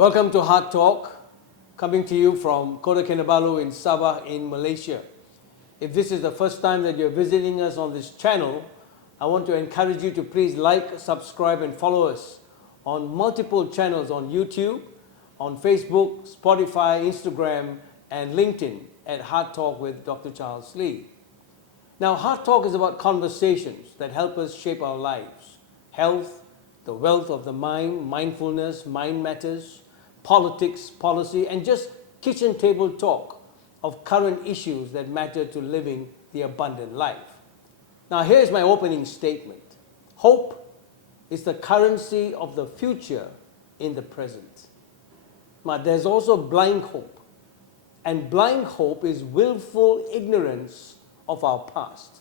Welcome to Heart Talk, coming to you from Kota Kinabalu in Sabah in Malaysia. If this is the first time that you're visiting us on this channel, I want to encourage you to please like, subscribe and follow us on multiple channels on YouTube, on Facebook, Spotify, Instagram and LinkedIn at Heart Talk with Dr. Charles Lee. Now, Heart Talk is about conversations that help us shape our lives. Health, the wealth of the mind, mindfulness, mind matters, politics, policy, and just kitchen table talk of current issues that matter to living the abundant life. Now, here's my opening statement. Hope is the currency of the future in the present. But there's also blind hope. And blind hope is willful ignorance of our past.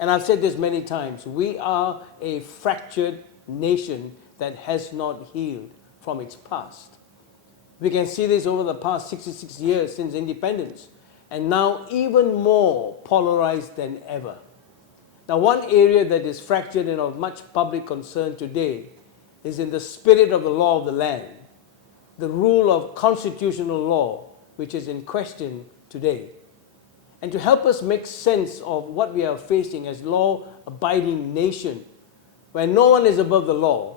And I've said this many times, we are a fractured nation that has not healed from its past. We can see this over the past 66 years since independence, and now even more polarized than ever. Now, one area that is fractured and of much public concern today is in the spirit of the law of the land, the rule of constitutional law, which is in question today. And to help us make sense of what we are facing as law-abiding nation, where no one is above the law,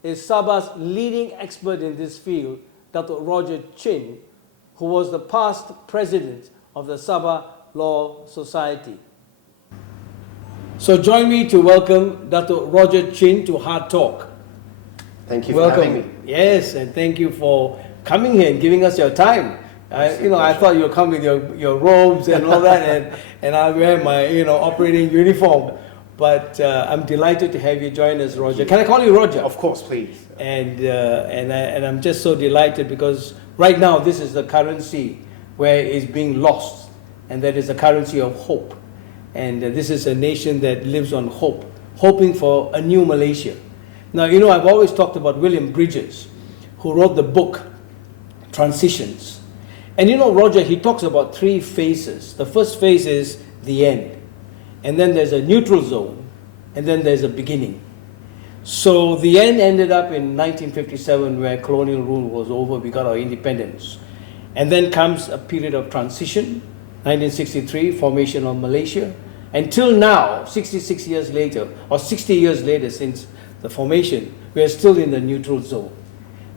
is Sabah's leading expert in this field, Datuk Roger Chin, who was the past president of the Sabah Law Society. So join me to welcome Datuk Roger Chin to Heart Talk. Thank you for having me. Yes, and thank you for coming here and giving us your time. I thought you'll come with your robes and all that, and I wear my operating uniform. But I'm delighted to have you join us, Roger. Can I call you Roger? Of course, please. And I'm just so delighted because right now this is the currency where it's being lost, and that is the currency of hope. And this is a nation that lives on hope, hoping for a new Malaysia. Now, I've always talked about William Bridges, who wrote the book Transitions. And Roger, he talks about three phases. The first phase is the end. And then there's a neutral zone, and then there's a beginning. So the end ended up in 1957, where colonial rule was over, we got our independence. And then comes a period of transition, 1963, Formation of Malaysia. Until now, 66 years later, or 60 years later since the formation, we are still in the neutral zone.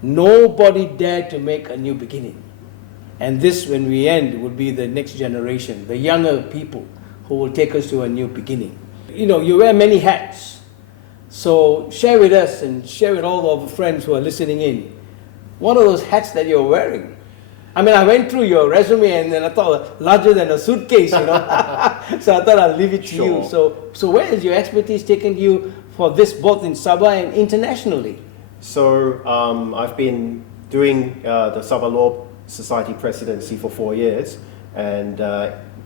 Nobody dared to make a new beginning. And this, when we end, will be the next generation, the younger people, who will take us to a new beginning. You wear many hats. So share with us and share with all of the friends who are listening in. What are those hats that you're wearing? I mean, I went through your resume and then I thought larger than a suitcase, So I thought I'll leave it to you. So where has your expertise taken you for this, both in Sabah and internationally? So I've been doing the Sabah Law Society presidency for 4 years, and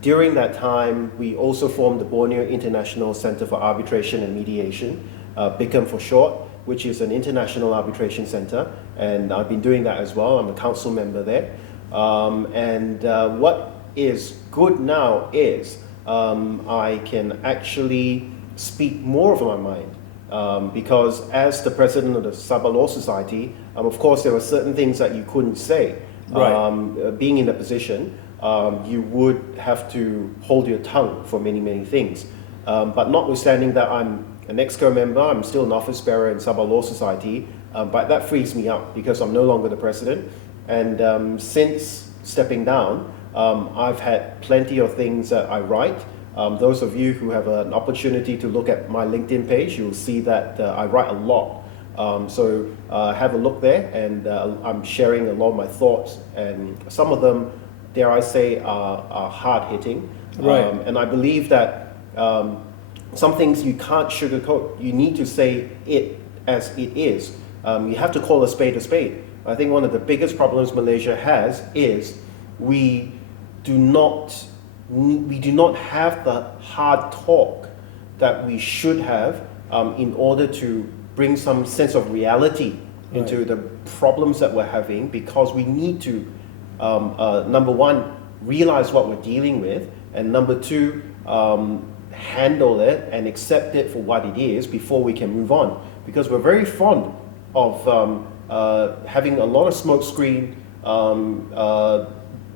during that time, we also formed the Borneo International Center for Arbitration and Mediation, BICAM for short, which is an international arbitration center, and I've been doing that as well. I'm a council member there. What is good now is I can actually speak more of my mind, because as the president of the Sabah Law Society, of course there were certain things that you couldn't say. Right. Being in a position, you would have to hold your tongue for many, many things. But notwithstanding that I'm an EXCO member, I'm still an office bearer in Sabah Law Society, but that frees me up because I'm no longer the president. And since stepping down, I've had plenty of things that I write. Those of you who have an opportunity to look at my LinkedIn page, you'll see that I write a lot. So have a look there, and I'm sharing a lot of my thoughts, and some of them, dare I say, are hard-hitting. Right. And I believe that some things you can't sugarcoat. You need to say it as it is. You have to call a spade a spade. I think one of the biggest problems Malaysia has is we do not have the hard talk that we should have in order to bring some sense of reality into the problems that we're having, because we need to, number one, realize what we're dealing with, and number two, handle it and accept it for what it is before we can move on. Because we're very fond of having a lot of smoke screen,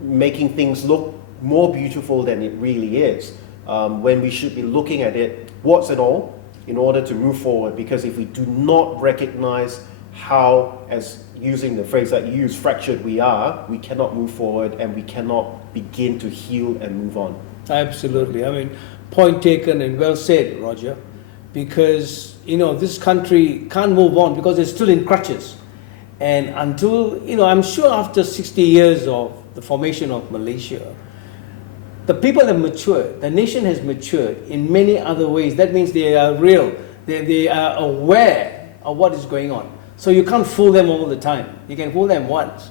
making things look more beautiful than it really is, when we should be looking at it, what's it all, in order to move forward. Because if we do not recognize how, as using the phrase that you use, fractured we are, we cannot move forward and we cannot begin to heal and move on. Absolutely. I mean, point taken and well said, Roger, because, you know, this country can't move on because it's still in crutches. And until, you know, I'm sure after 60 years of the formation of Malaysia, the people have matured, the nation has matured in many other ways. That means they are real, they are aware of what is going on. So you can't fool them all the time. You can fool them once.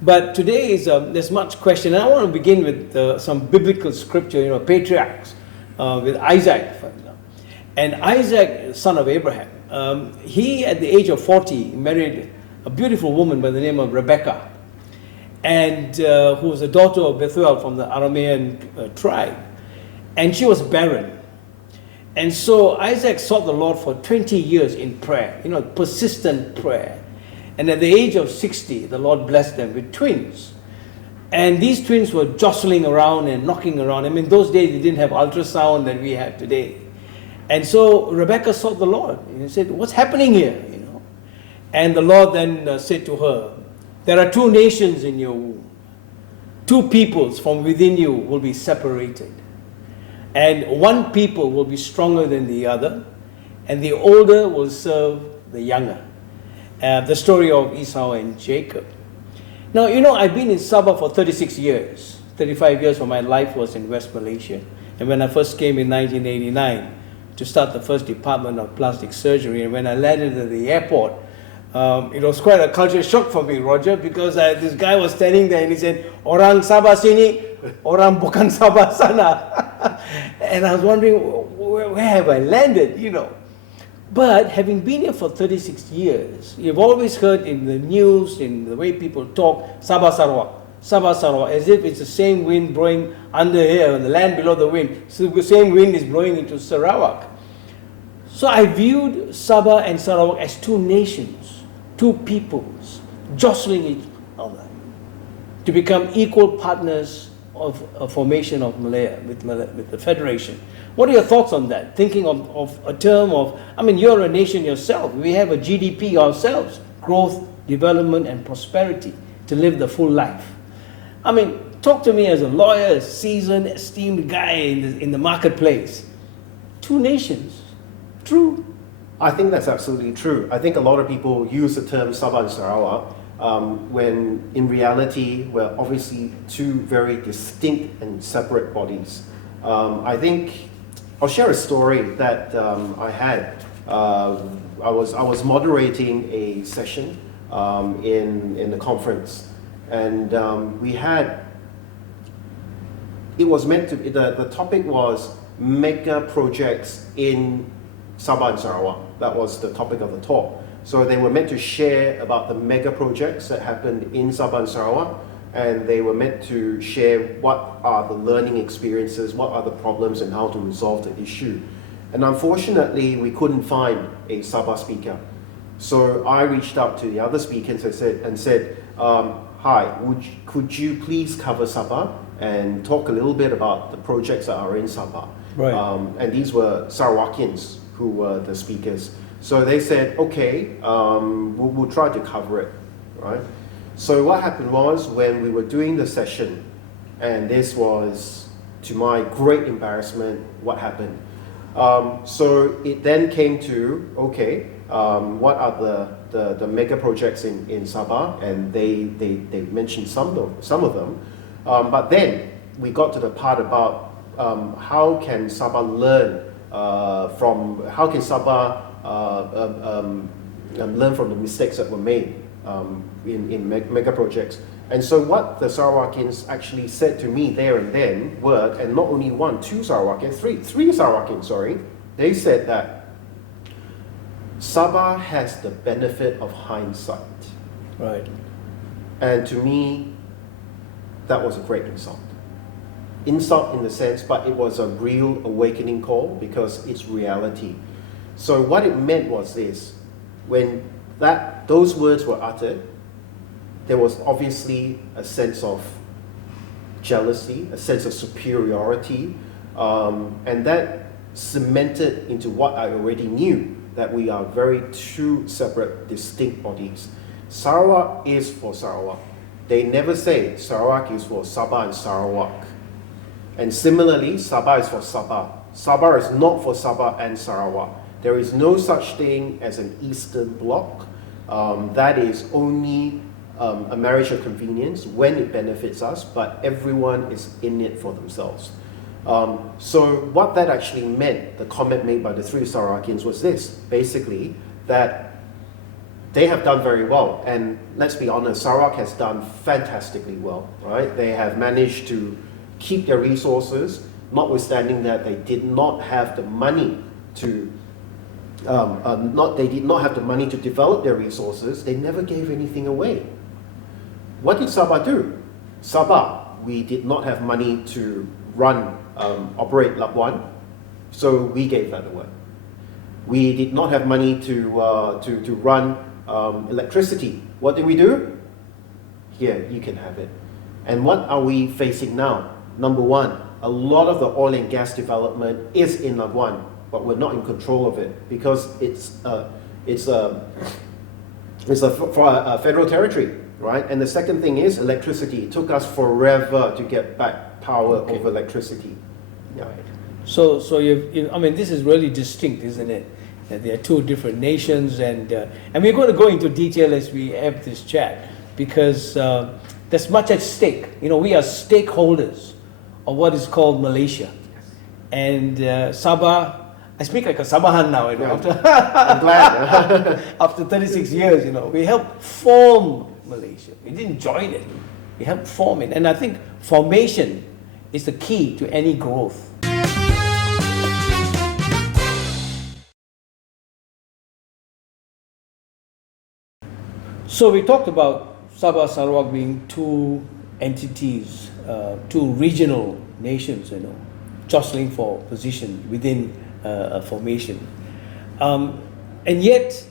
But today is, there's much question. And I want to begin with some biblical scripture, you know, patriarchs, with Isaac, for example. And Isaac, son of Abraham, he at the age of 40 married a beautiful woman by the name of Rebecca, and who was the daughter of Bethuel from the Aramean tribe. And she was barren. And so Isaac sought the Lord for 20 years in prayer, you know, persistent prayer. And at the age of 60, the Lord blessed them with twins. And these twins were jostling around and knocking around. I mean, those days they didn't have ultrasound that we have today. And so Rebecca sought the Lord and said, what's happening here? You know? And the Lord then said to her, there are two nations in your womb. Two peoples from within you will be separated. And one people will be stronger than the other, and the older will serve the younger. The story of Esau and Jacob. Now, you know, I've been in Sabah for 36 years. 35 years of my life was in West Malaysia. And when I first came in 1989 to start the first department of plastic surgery, and when I landed at the airport, it was quite a culture shock for me, Roger, because this guy was standing there and he said, "Orang Sabah sini, orang bukan Sabah sana." And I was wondering, where have I landed, you know? But having been here for 36 years, you've always heard in the news, in the way people talk, Sabah Sarawak, Sabah Sarawak, as if it's the same wind blowing under here, the land below the wind. So the same wind is blowing into Sarawak. So I viewed Sabah and Sarawak as two nations, two peoples, jostling each other to become equal partners of a formation of Malaya with the Federation. What are your thoughts on that? Thinking of a term of, I mean, you're a nation yourself. We have a GDP ourselves, growth, development, and prosperity to live the full life. I mean, talk to me as a lawyer, a seasoned, esteemed guy in the marketplace. Two nations. True. I think that's absolutely true. I think a lot of people use the term Sabah and Sarawak when in reality we're obviously two very distinct and separate bodies. I think I'll share a story that I had. I was moderating a session in the conference, and we had. It was meant to be, the topic was mega projects in Sabah and Sarawak. That was the topic of the talk. So they were meant to share about the mega projects that happened in Sabah and Sarawak, and they were meant to share what are the learning experiences, what are the problems, and how to resolve the issue. And unfortunately, we couldn't find a Sabah speaker. So I reached out to the other speakers and said, hi, could you please cover Sabah and talk a little bit about the projects that are in Sabah? Right. And these were Sarawakians who were the speakers. So they said, okay, we'll try to cover it, right? So what happened was, when we were doing the session, and this was, to my great embarrassment, what happened. So it then came to, okay, what are the mega projects in Sabah? And they mentioned some of them. But then we got to the part about how can Sabah learn how can Sabah learn from the mistakes that were made in mega projects. And so what the Sarawakians actually said to me there and then were, and not only one, two Sarawakians, three Sarawakians, sorry, they said that Sabah has the benefit of hindsight. Right. And to me, that was a great insult. Insult in the sense, but it was a real awakening call because it's reality. So what it meant was this: when those words were uttered, there was obviously a sense of jealousy, a sense of superiority, and that cemented into what I already knew, that we are very two separate, distinct bodies. Sarawak is for Sarawak. They never say Sarawak is for Sabah and Sarawak. And similarly, Sabah is for Sabah. Sabah is not for Sabah and Sarawak. There is no such thing as an Eastern Bloc. That is only a marriage of convenience when it benefits us, but everyone is in it for themselves. So what that actually meant, the comment made by the three Sarawakians, was this, basically, that they have done very well. And let's be honest, Sarawak has done fantastically well, right? They have managed to keep their resources, notwithstanding that they did not have the money to they did not have the money to develop their resources. They never gave anything away. What did Sabah do? Sabah, we did not have money to operate Labuan, so we gave that away. We did not have money to run electricity. What did we do? Here, you can have it. And what are we facing now? Number one, a lot of the oil and gas development is in Labuan, but we're not in control of it because it's a federal territory, right? And the second thing is electricity. It took us forever to get back power over electricity. Yeah. So I mean, this is really distinct, isn't it? That there are two different nations, and we're going to go into detail as we have this chat, because there's much at stake. You know, we are stakeholders of what is called Malaysia, and Sabah. I speak like a Sabahan now, you know. I'm glad. After 36 years, you know, we helped form Malaysia. We didn't join it. We helped form it, and I think formation is the key to any growth. So we talked about Sabah, Sarawak being two entities, two regional nations, you know, jostling for position within a formation. And yet,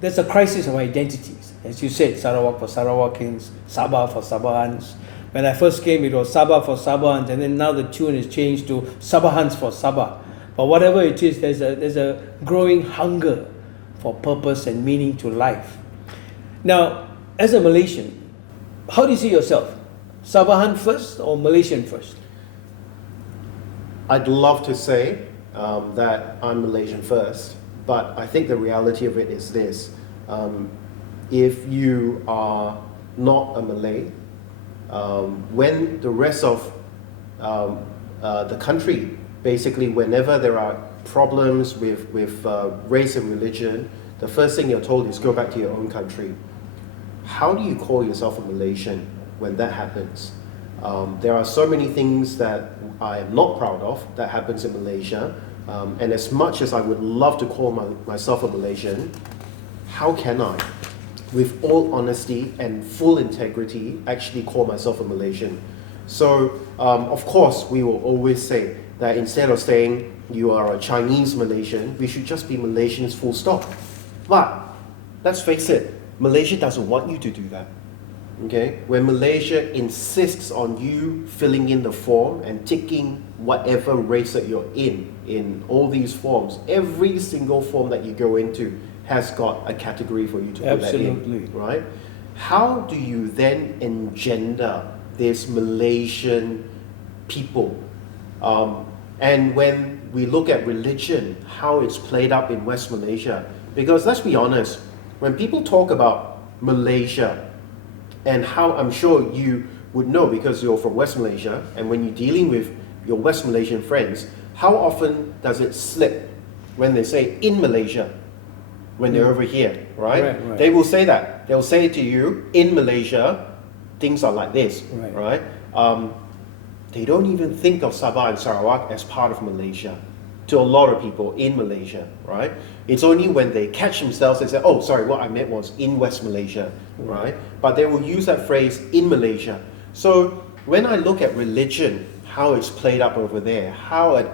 there's a crisis of identities. As you said, Sarawak for Sarawakins, Sabah for Sabahans. When I first came, it was Sabah for Sabahans, and then now the tune is changed to Sabahans for Sabah. But whatever it is, there's a growing hunger for purpose and meaning to life. Now, as a Malaysian, how do you see yourself? Sabahan first or Malaysian first? I'd love to say that I'm Malaysian first, but I think the reality of it is this. If you are not a Malay, when the rest of the country, basically whenever there are problems with race and religion, the first thing you're told is go back to your own country. How do you call yourself a Malaysian when that happens? There are so many things that I am not proud of that happens in Malaysia, and as much as I would love to call myself a Malaysian, how can I, with all honesty and full integrity, actually call myself a Malaysian? So, of course, we will always say that instead of saying you are a Chinese Malaysian, we should just be Malaysians full stop. But, let's face it, Malaysia doesn't want you to do that. Okay? When Malaysia insists on you filling in the form and ticking whatever race that you're in all these forms, every single form that you go into has got a category for you to put that in, right? How do you then engender this Malaysian people? And when we look at religion, how it's played up in West Malaysia, because let's be honest, when people talk about Malaysia, and how I'm sure you would know because you're from West Malaysia, and when you're dealing with your West Malaysian friends, how often does it slip when they say in Malaysia when they're over here, right? They will say that. They'll say to you, in Malaysia, things are like this, right? They don't even think of Sabah and Sarawak as part of Malaysia. To a lot of people in Malaysia, right? It's only when they catch themselves they say, oh, sorry, what I meant was in West Malaysia, right? But they will use that phrase in Malaysia. So when I look at religion, how it's played up over there, how at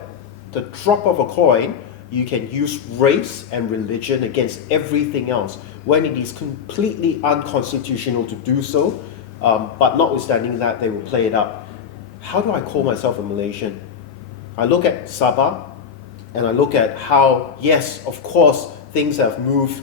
the drop of a coin, you can use race and religion against everything else when it is completely unconstitutional to do so, but notwithstanding that, they will play it up. How do I call myself a Malaysian? I look at Sabah and I look at how, yes, of course, things have moved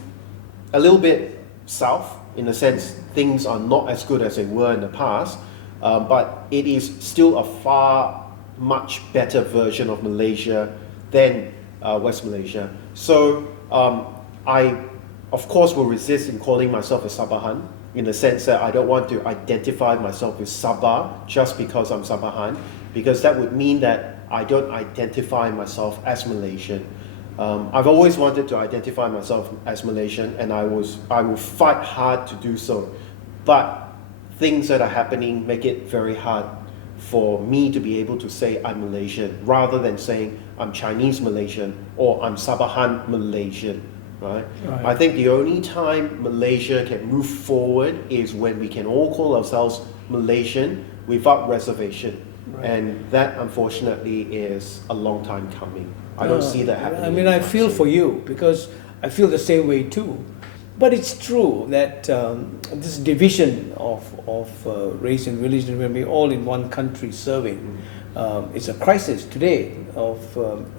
a little bit south, in a sense things are not as good as they were in the past, but it is still a far much better version of Malaysia than West Malaysia. So I of course will resist in calling myself a Sabahan, in the sense that I don't want to identify myself with Sabah just because I'm Sabahan, because that would mean that I don't identify myself as Malaysian. I've always wanted to identify myself as Malaysian, and I will fight hard to do so. But things that are happening make it very hard for me to be able to say I'm Malaysian, rather than saying I'm Chinese Malaysian or I'm Sabahan Malaysian. Right? I think the only time Malaysia can move forward is when we can all call ourselves Malaysian without reservation. Right. And that, unfortunately, is a long time coming. I don't see that happening. I mean, I feel for you, because I feel the same way too. But it's true that this division of race and religion, when we're all in one country serving, it's a crisis today of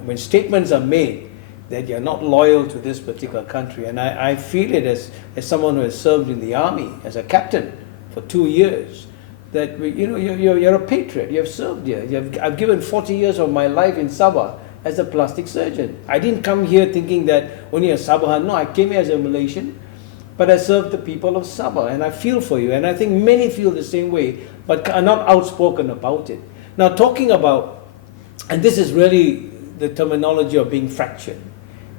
when statements are made that you're not loyal to this particular country. And I feel it as someone who has served in the army as a captain for 2 years, that you're a patriot. You have served here. I've given 40 years of my life in Sabah as a plastic surgeon. I didn't come here thinking that only a Sabahan. No, I came here as a Malaysian, but I served the people of Sabah, and I feel for you. And I think many feel the same way, but are not outspoken about it. Now, talking about, and this is really the terminology of being fractured,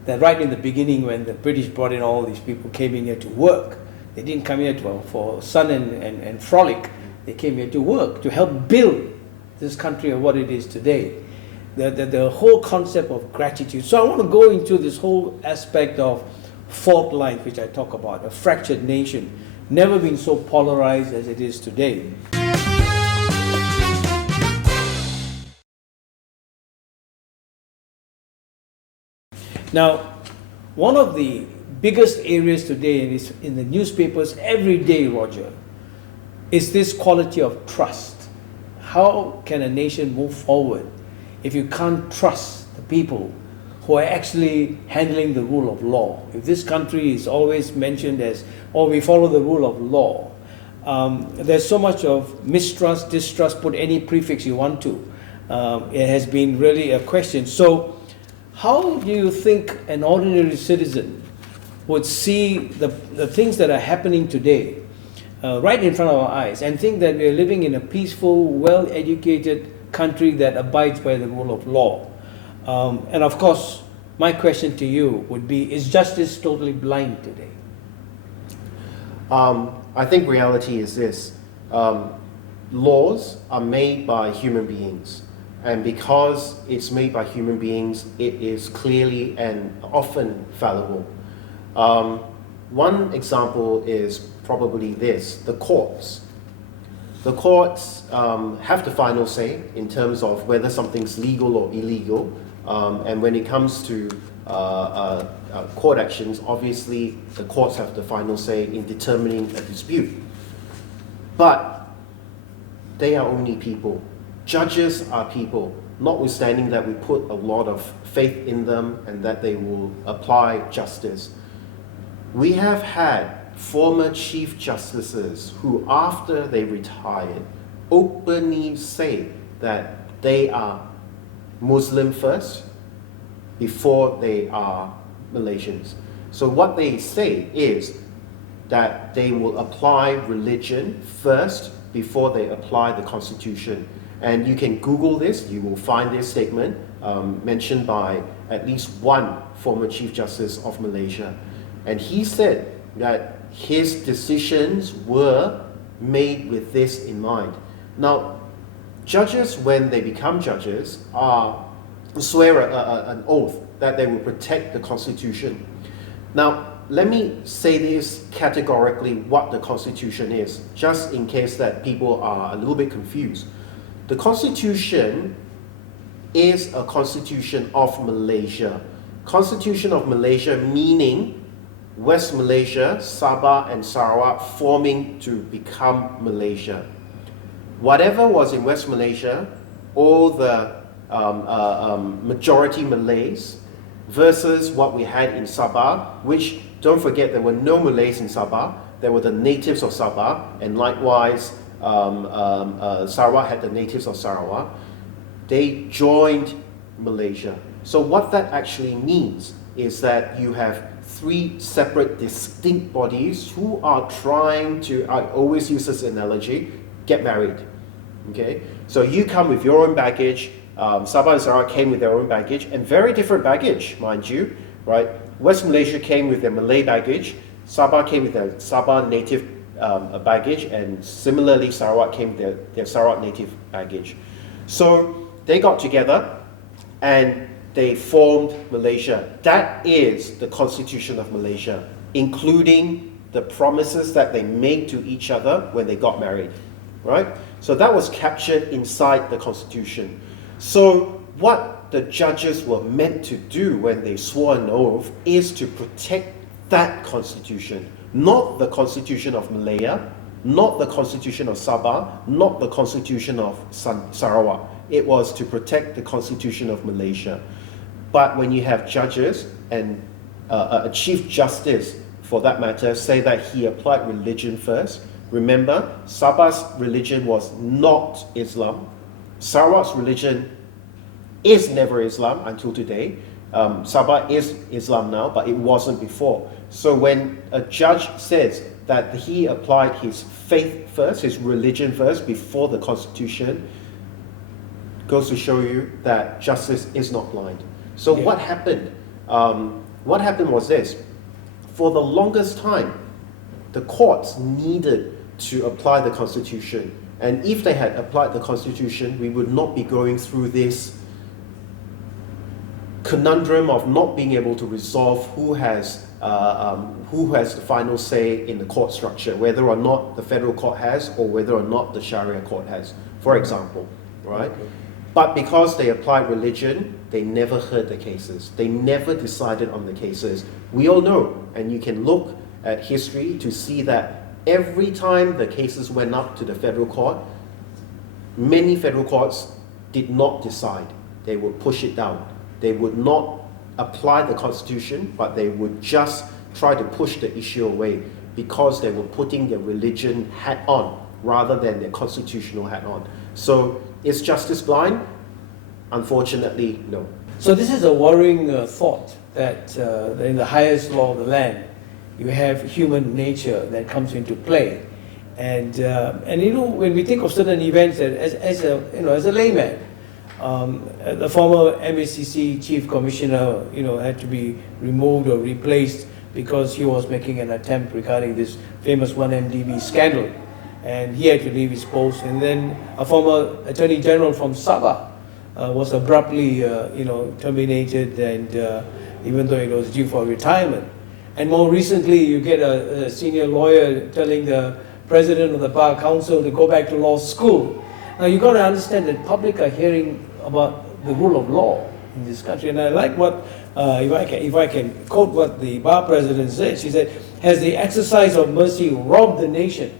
that right in the beginning, when the British brought in all these people, came in here to work. They didn't come here for sun and frolic. They came here to work, to help build this country of what it is today. The whole concept of gratitude. So I want to go into this whole aspect of fault lines, which I talk about, a fractured nation, never been so polarized as it is today. Now, one of the biggest areas today, and it's in the newspapers every day, Roger, is this quality of trust. How can a nation move forward if you can't trust the people who are actually handling the rule of law? If this country is always mentioned as, oh, we follow the rule of law, there's so much of mistrust, distrust, put any prefix you want to. It has been really a question. So how do you think an ordinary citizen would see the things that are happening today right in front of our eyes, and think that we're living in a peaceful, well-educated country that abides by the rule of law? And of course, my question to you would be, is justice totally blind today? I think reality is this. Laws are made by human beings. And because it's made by human beings, it is clearly and often fallible. One example is probably this: the courts. The courts have the final say in terms of whether something's legal or illegal. And when it comes to court actions, obviously the courts have the final say in determining a dispute. But they are only people. Judges are people, notwithstanding that we put a lot of faith in them and that they will apply justice. We have had former chief justices who, after they retired, openly say that they are Muslim first before they are Malaysians. So what they say is that they will apply religion first before they apply the Constitution. And you can Google this, you will find this statement mentioned by at least one former Chief Justice of Malaysia. And he said that his decisions were made with this in mind. Now, judges, when they become judges, swear an oath that they will protect the Constitution. Now, let me say this categorically, what the Constitution is, just in case that people are a little bit confused. The Constitution is a constitution of Malaysia. Constitution of Malaysia meaning West Malaysia, Sabah and Sarawak forming to become Malaysia. Whatever was in West Malaysia, all the majority Malays versus what we had in Sabah, which, don't forget, there were no Malays in Sabah. There were the natives of Sabah, and likewise Sarawak had the natives of Sarawak. They joined Malaysia. So what that actually means is that you have three separate distinct bodies who are trying to, I always use this analogy, get married. Okay, so you come with your own baggage. Sabah and Sarawak came with their own baggage, and very different baggage, mind you, right? West Malaysia came with their Malay baggage, Sabah came with their Sabah native baggage, and similarly Sarawak came with their Sarawak native baggage. So they got together and they formed Malaysia. That is the Constitution of Malaysia, including the promises that they made to each other when they got married, right? So that was captured inside the Constitution. So what the judges were meant to do when they swore an oath is to protect that Constitution, not the Constitution of Malaya, not the Constitution of Sabah, not the Constitution of Sarawak. It was to protect the Constitution of Malaysia. But when you have judges and a Chief Justice, for that matter, say that he applied religion first, remember, Sabah's religion was not Islam. Sarawak's religion is never Islam until today. Sabah is Islam now, but it wasn't before. So when a judge says that he applied his faith first, his religion first, before the Constitution, goes to show you that justice is not blind. So what happened? What happened was this. For the longest time, the courts needed to apply the Constitution. And if they had applied the Constitution, we would not be going through this conundrum of not being able to resolve who has the final say in the court structure, whether or not the federal court has or whether or not the Sharia court has, for example, right? Okay. But because they applied religion, they never heard the cases. They never decided on the cases. We all know, and you can look at history to see that every time the cases went up to the federal court, many federal courts did not decide. They would push it down. They would not apply the Constitution, but they would just try to push the issue away because they were putting their religion hat on rather than their constitutional hat on. So is justice blind? Unfortunately, no. So this is a worrying thought that in the highest law of the land, you have human nature that comes into play. And you know, when we think of certain events that as a layman, the former MACC chief commissioner, had to be removed or replaced because he was making an attempt regarding this famous 1MDB scandal, and he had to leave his post. And then a former attorney general from Sabah was abruptly, terminated, and even though it was due for retirement. And more recently, you get a senior lawyer telling the president of the Bar Council to go back to law school. Now you got to understand that public are hearing about the rule of law in this country, and I like what, if I can quote what the Bar president said. She said, "Has the exercise of mercy robbed the nation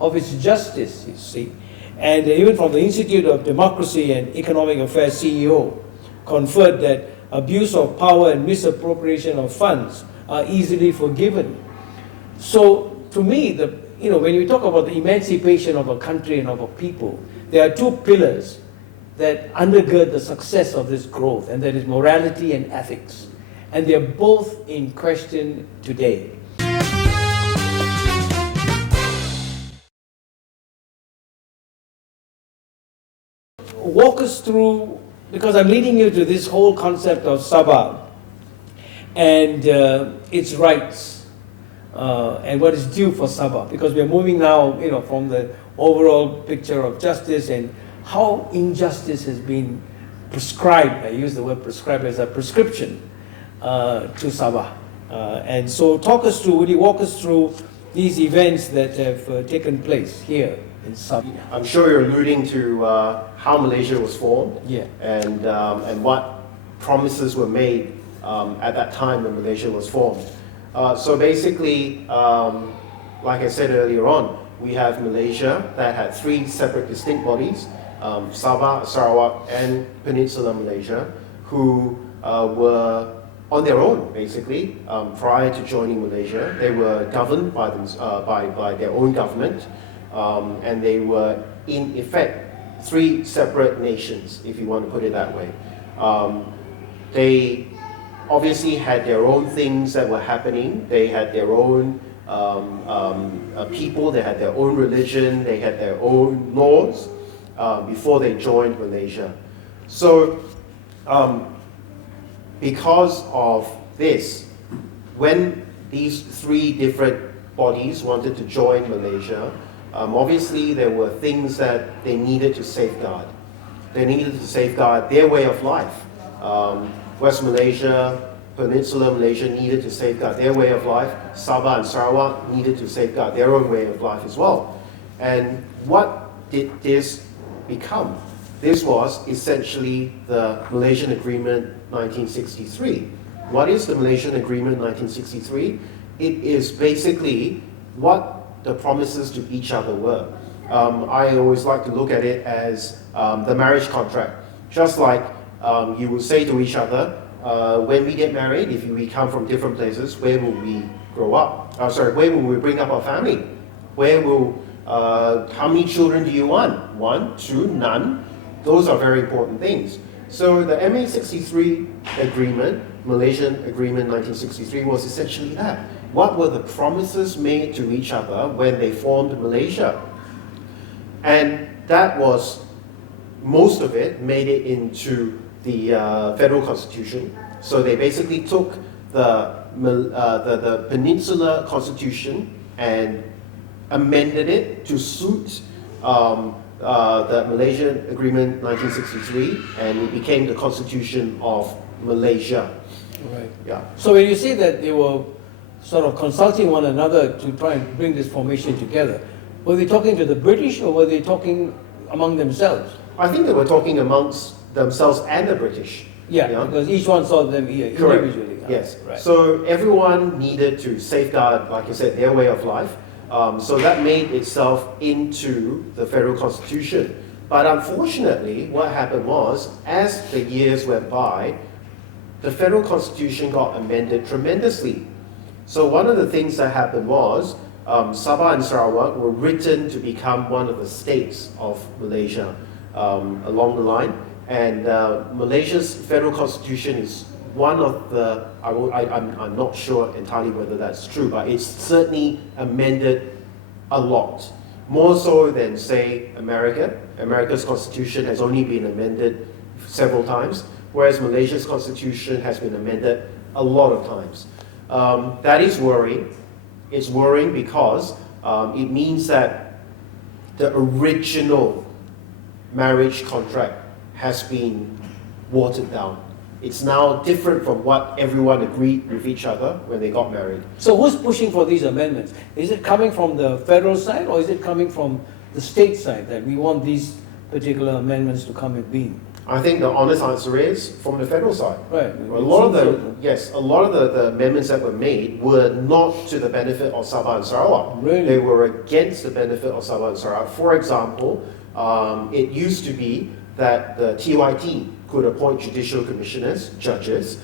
of its justice?" You see, and even from the Institute of Democracy and Economic Affairs CEO conferred that abuse of power and misappropriation of funds are easily forgiven. So to me, when you talk about the emancipation of a country and of a people, there are two pillars that undergird the success of this growth, and that is morality and ethics. And they're both in question today. Walk us through, because I'm leading you to this whole concept of Sabah and its rights and what is due for Sabah, because we're moving now, from the overall picture of justice and how injustice has been prescribed. I use the word prescribed as a prescription to Sabah. And so would you walk us through these events that have taken place here in Sabah? I'm sure you're alluding to how Malaysia was formed, and what promises were made at that time when Malaysia was formed. So basically, like I said earlier on, we have Malaysia that had three separate distinct bodies, Sabah, Sarawak, and Peninsular Malaysia, who were on their own, basically, prior to joining Malaysia. They were governed by their own government, and they were, in effect, three separate nations, if you want to put it that way. They obviously had their own things that were happening. They had their own people, they had their own religion, they had their own laws before they joined Malaysia. So, because of this, when these three different bodies wanted to join Malaysia, obviously there were things that they needed to safeguard. They needed to safeguard their way of life. West Malaysia, Peninsular Malaysia needed to safeguard their way of life. Sabah and Sarawak needed to safeguard their own way of life as well. And what did this become? This was essentially the Malaysian Agreement 1963. What is the Malaysian Agreement 1963? It is basically what the promises to each other were. I always like to look at it as the marriage contract. Just like you will say to each other, when we get married, if we come from different places, where will we grow up? Where will we bring up our family? How many children do you want? 1, 2, none? Those are very important things. So the MA63 agreement, Malaysian Agreement 1963, was essentially that. What were the promises made to each other when they formed Malaysia? And that was, most of it made it into the federal constitution. So they basically took the Peninsular Constitution and amended it to suit the Malaysian Agreement 1963, and it became the Constitution of Malaysia. Right. Yeah. So when you say that they were sort of consulting one another to try and bring this formation together, were they talking to the British or were they talking among themselves? I think they were talking amongst themselves and the British. Yeah, because each one saw them here individually. Yes. Right. So everyone needed to safeguard, like you said, their way of life. So that made itself into the federal constitution. But unfortunately, what happened was, as the years went by, the federal constitution got amended tremendously. So one of the things that happened was, Sabah and Sarawak were written to become one of the states of Malaysia along the line. And Malaysia's federal constitution is one of the, I'm not sure entirely whether that's true, but it's certainly amended a lot. More so than, say, America. America's constitution has only been amended several times, whereas Malaysia's constitution has been amended a lot of times. That is worrying. It's worrying because it means that the original marriage contract has been watered down. It's now different from what everyone agreed with each other when they got married. So who's pushing for these amendments? Is it coming from the federal side or is it coming from the state side that we want these particular amendments to come in being? I think the honest answer is from the federal side. Right. A lot of the amendments that were made were not to the benefit of Sabah and Sarawak. Really? They were against the benefit of Sabah and Sarawak. For example, it used to be that the TYT could appoint judicial commissioners, judges,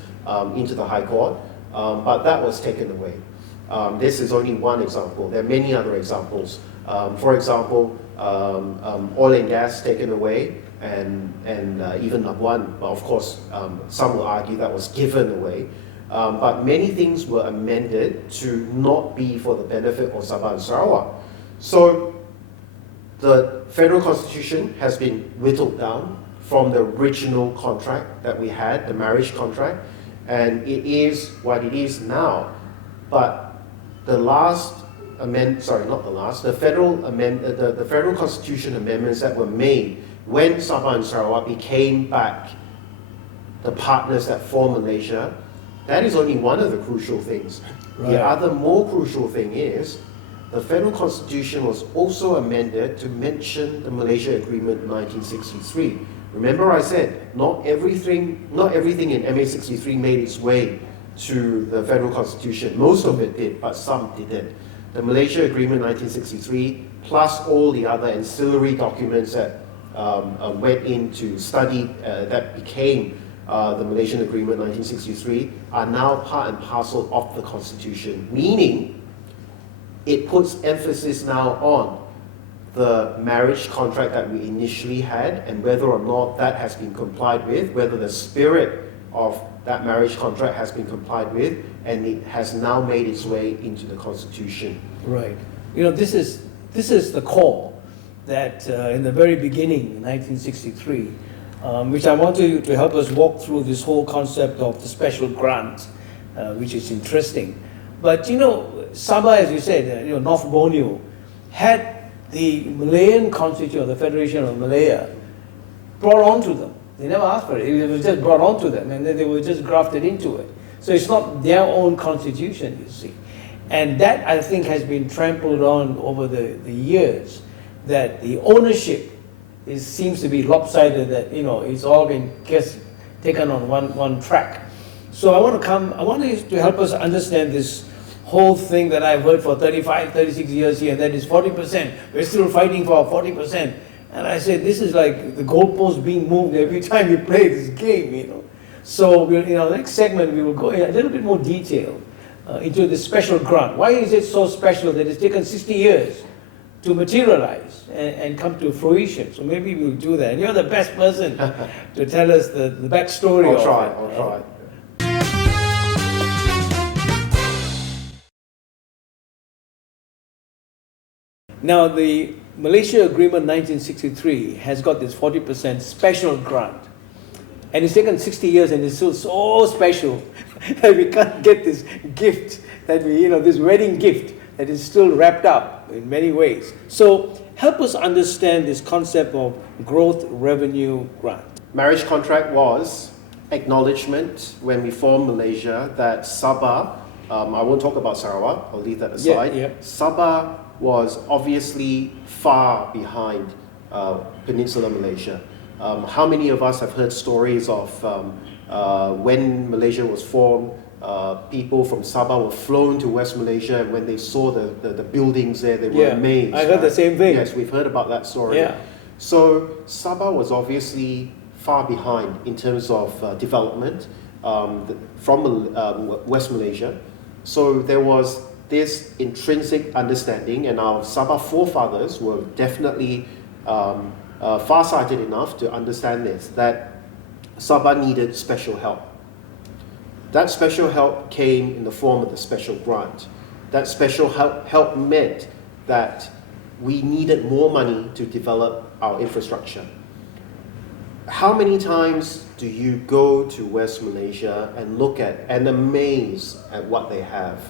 into the High Court, but that was taken away. This is only one example. There are many other examples. For example, oil and gas taken away, and even Labuan. But of course, some will argue that was given away. But many things were amended to not be for the benefit of Sabah and Sarawak. So the federal constitution has been whittled down from the original contract that we had, the marriage contract, and it is what it is now. But the federal constitution amendments that were made when Sabah and Sarawak became back the partners that form Malaysia, that is only one of the crucial things. Right. The other more crucial thing is the federal constitution was also amended to mention the Malaysia Agreement 1963, Remember I said, not everything in MA63 made its way to the federal constitution. Most of it did, but some didn't. The Malaysia Agreement 1963, plus all the other ancillary documents that went into study that became the Malaysian Agreement 1963, are now part and parcel of the constitution, meaning it puts emphasis now on the marriage contract that we initially had and whether or not that has been complied with, whether the spirit of that marriage contract has been complied with, and it has now made its way into the Constitution. Right. You know, this is the core that in the very beginning, in 1963, which I want to help us walk through this whole concept of the special grant, which is interesting. But you know, Sabah, as you said, North Borneo, had the Malayan Constitution of the Federation of Malaya brought onto them. They never asked for it. It was just brought onto them, and then they were just grafted into it. So it's not their own constitution, you see. And that, I think, has been trampled on over the years, that the ownership seems to be lopsided, that, it's all been taken on one track. So I want you to help us understand this whole thing that I've heard for 35, 36 years here, that is 40%. We're still fighting for 40%. And I said, this is like the goalpost being moved every time we play this game, So in our next segment, we will go in a little bit more detail into the special grant. Why is it so special that it's taken 60 years to materialize and come to fruition? So maybe we'll do that. And you're the best person to tell us the backstory of it. I'll try. Now, the Malaysia Agreement 1963 has got this 40% special grant. And it's taken 60 years and it's still so special that we can't get this gift, this wedding gift that is still wrapped up in many ways. So help us understand this concept of growth revenue grant. Marriage contract was acknowledgement when we formed Malaysia that Sabah, I won't talk about Sarawak, I'll leave that aside. Yeah. Sabah was obviously far behind Peninsular Malaysia. How many of us have heard stories of when Malaysia was formed, people from Sabah were flown to West Malaysia, and when they saw the buildings there, they were amazed. I heard the same thing. Yes, we've heard about that story. Yeah. So Sabah was obviously far behind in terms of development from West Malaysia. So there was this intrinsic understanding, and our Sabah forefathers were definitely far-sighted enough to understand this, that Sabah needed special help. That special help came in the form of the special grant. That special help meant that we needed more money to develop our infrastructure. How many times do you go to West Malaysia and look at and amaze at what they have?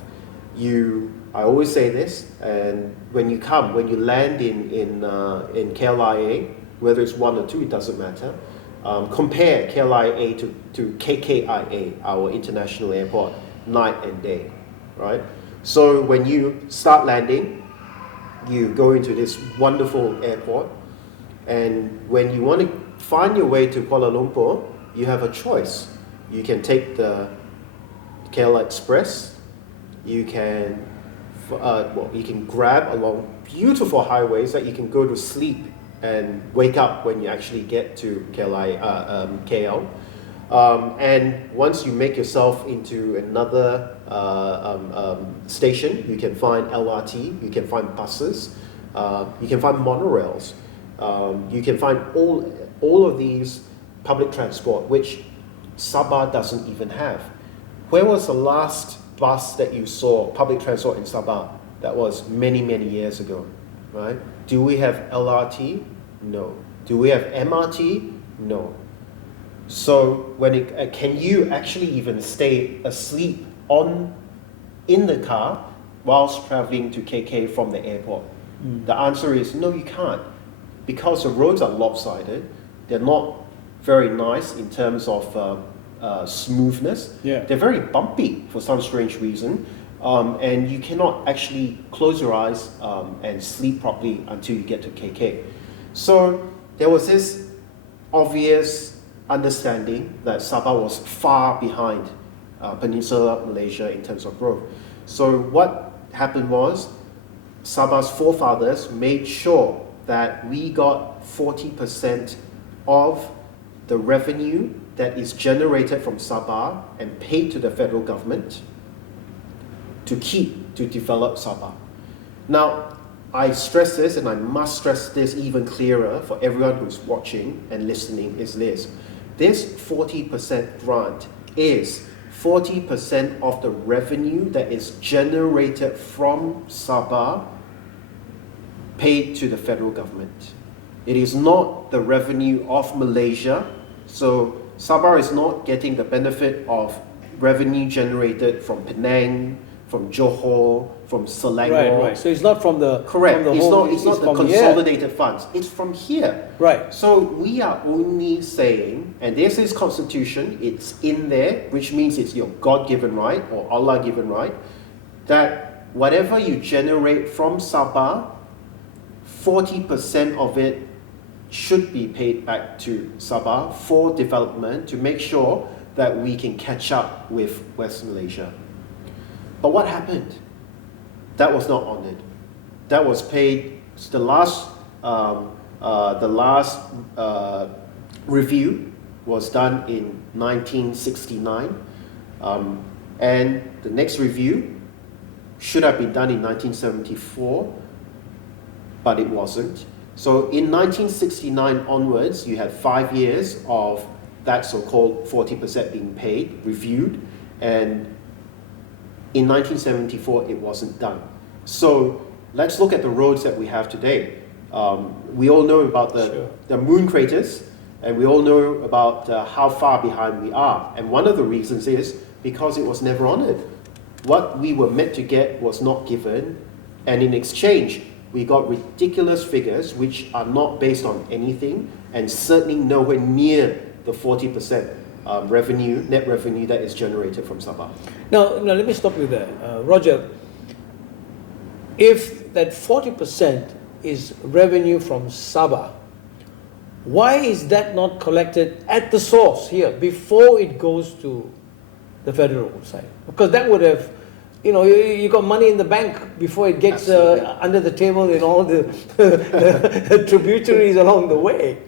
I always say this, and when you land in KLIA, whether it's 1 or 2, it doesn't matter. Compare KLIA to KKIA, our international airport, night and day, right? So when you start landing, you go into this wonderful airport, and when you want to find your way to Kuala Lumpur, you have a choice. You can take the KL Express. You can grab along beautiful highways that you can go to sleep and wake up when you actually get to KL. And once you make yourself into another station, you can find LRT, you can find buses, you can find monorails, you can find all of these public transport, which Sabah doesn't even have. Where was the last bus that you saw, public transport in Sabah? That was many, many years ago, right? Do we have LRT? No. Do we have MRT? No. So can you actually even stay asleep in the car whilst traveling to KK from the airport? The answer is no, you can't, because the roads are lopsided. They're not very nice in terms of smoothness. Yeah. They're very bumpy for some strange reason, and you cannot actually close your eyes and sleep properly until you get to KK. So there was this obvious understanding that Sabah was far behind Peninsular Malaysia in terms of growth. So what happened was Sabah's forefathers made sure that we got 40% of the revenue that is generated from Sabah and paid to the federal government to develop Sabah. Now, I stress this, and I must stress this even clearer for everyone who's watching and listening, is this. This 40% grant is 40% of the revenue that is generated from Sabah paid to the federal government. It is not the revenue of Malaysia. So Sabah is not getting the benefit of revenue generated from Penang, from Johor, from Selangor. Right. So it's not from the correct. From the It's not the consolidated funds. It's from here. Right. So we are only saying, and this is Constitution. It's in there, which means it's your God-given right or Allah-given right, that whatever you generate from Sabah, 40% of it should be paid back to Sabah for development to make sure that we can catch up with West Malaysia. But what happened? That was not honoured. That was paid. The last review was done in 1969, and the next review should have been done in 1974, but it wasn't. So in 1969 onwards, you had 5 years of that so-called 40% being paid, reviewed, and in 1974, it wasn't done. So let's look at the roads that we have today. We all know about the moon craters, and we all know about how far behind we are. And one of the reasons is because it was never honoured. What we were meant to get was not given, and in exchange, we got ridiculous figures which are not based on anything, and certainly nowhere near the 40% net revenue that is generated from Sabah. Now let me stop you there. Roger, if that 40% is revenue from Sabah, why is that not collected at the source here before it goes to the federal side? Because that would have, you got money in the bank before it gets under the table in all the tributaries along the way.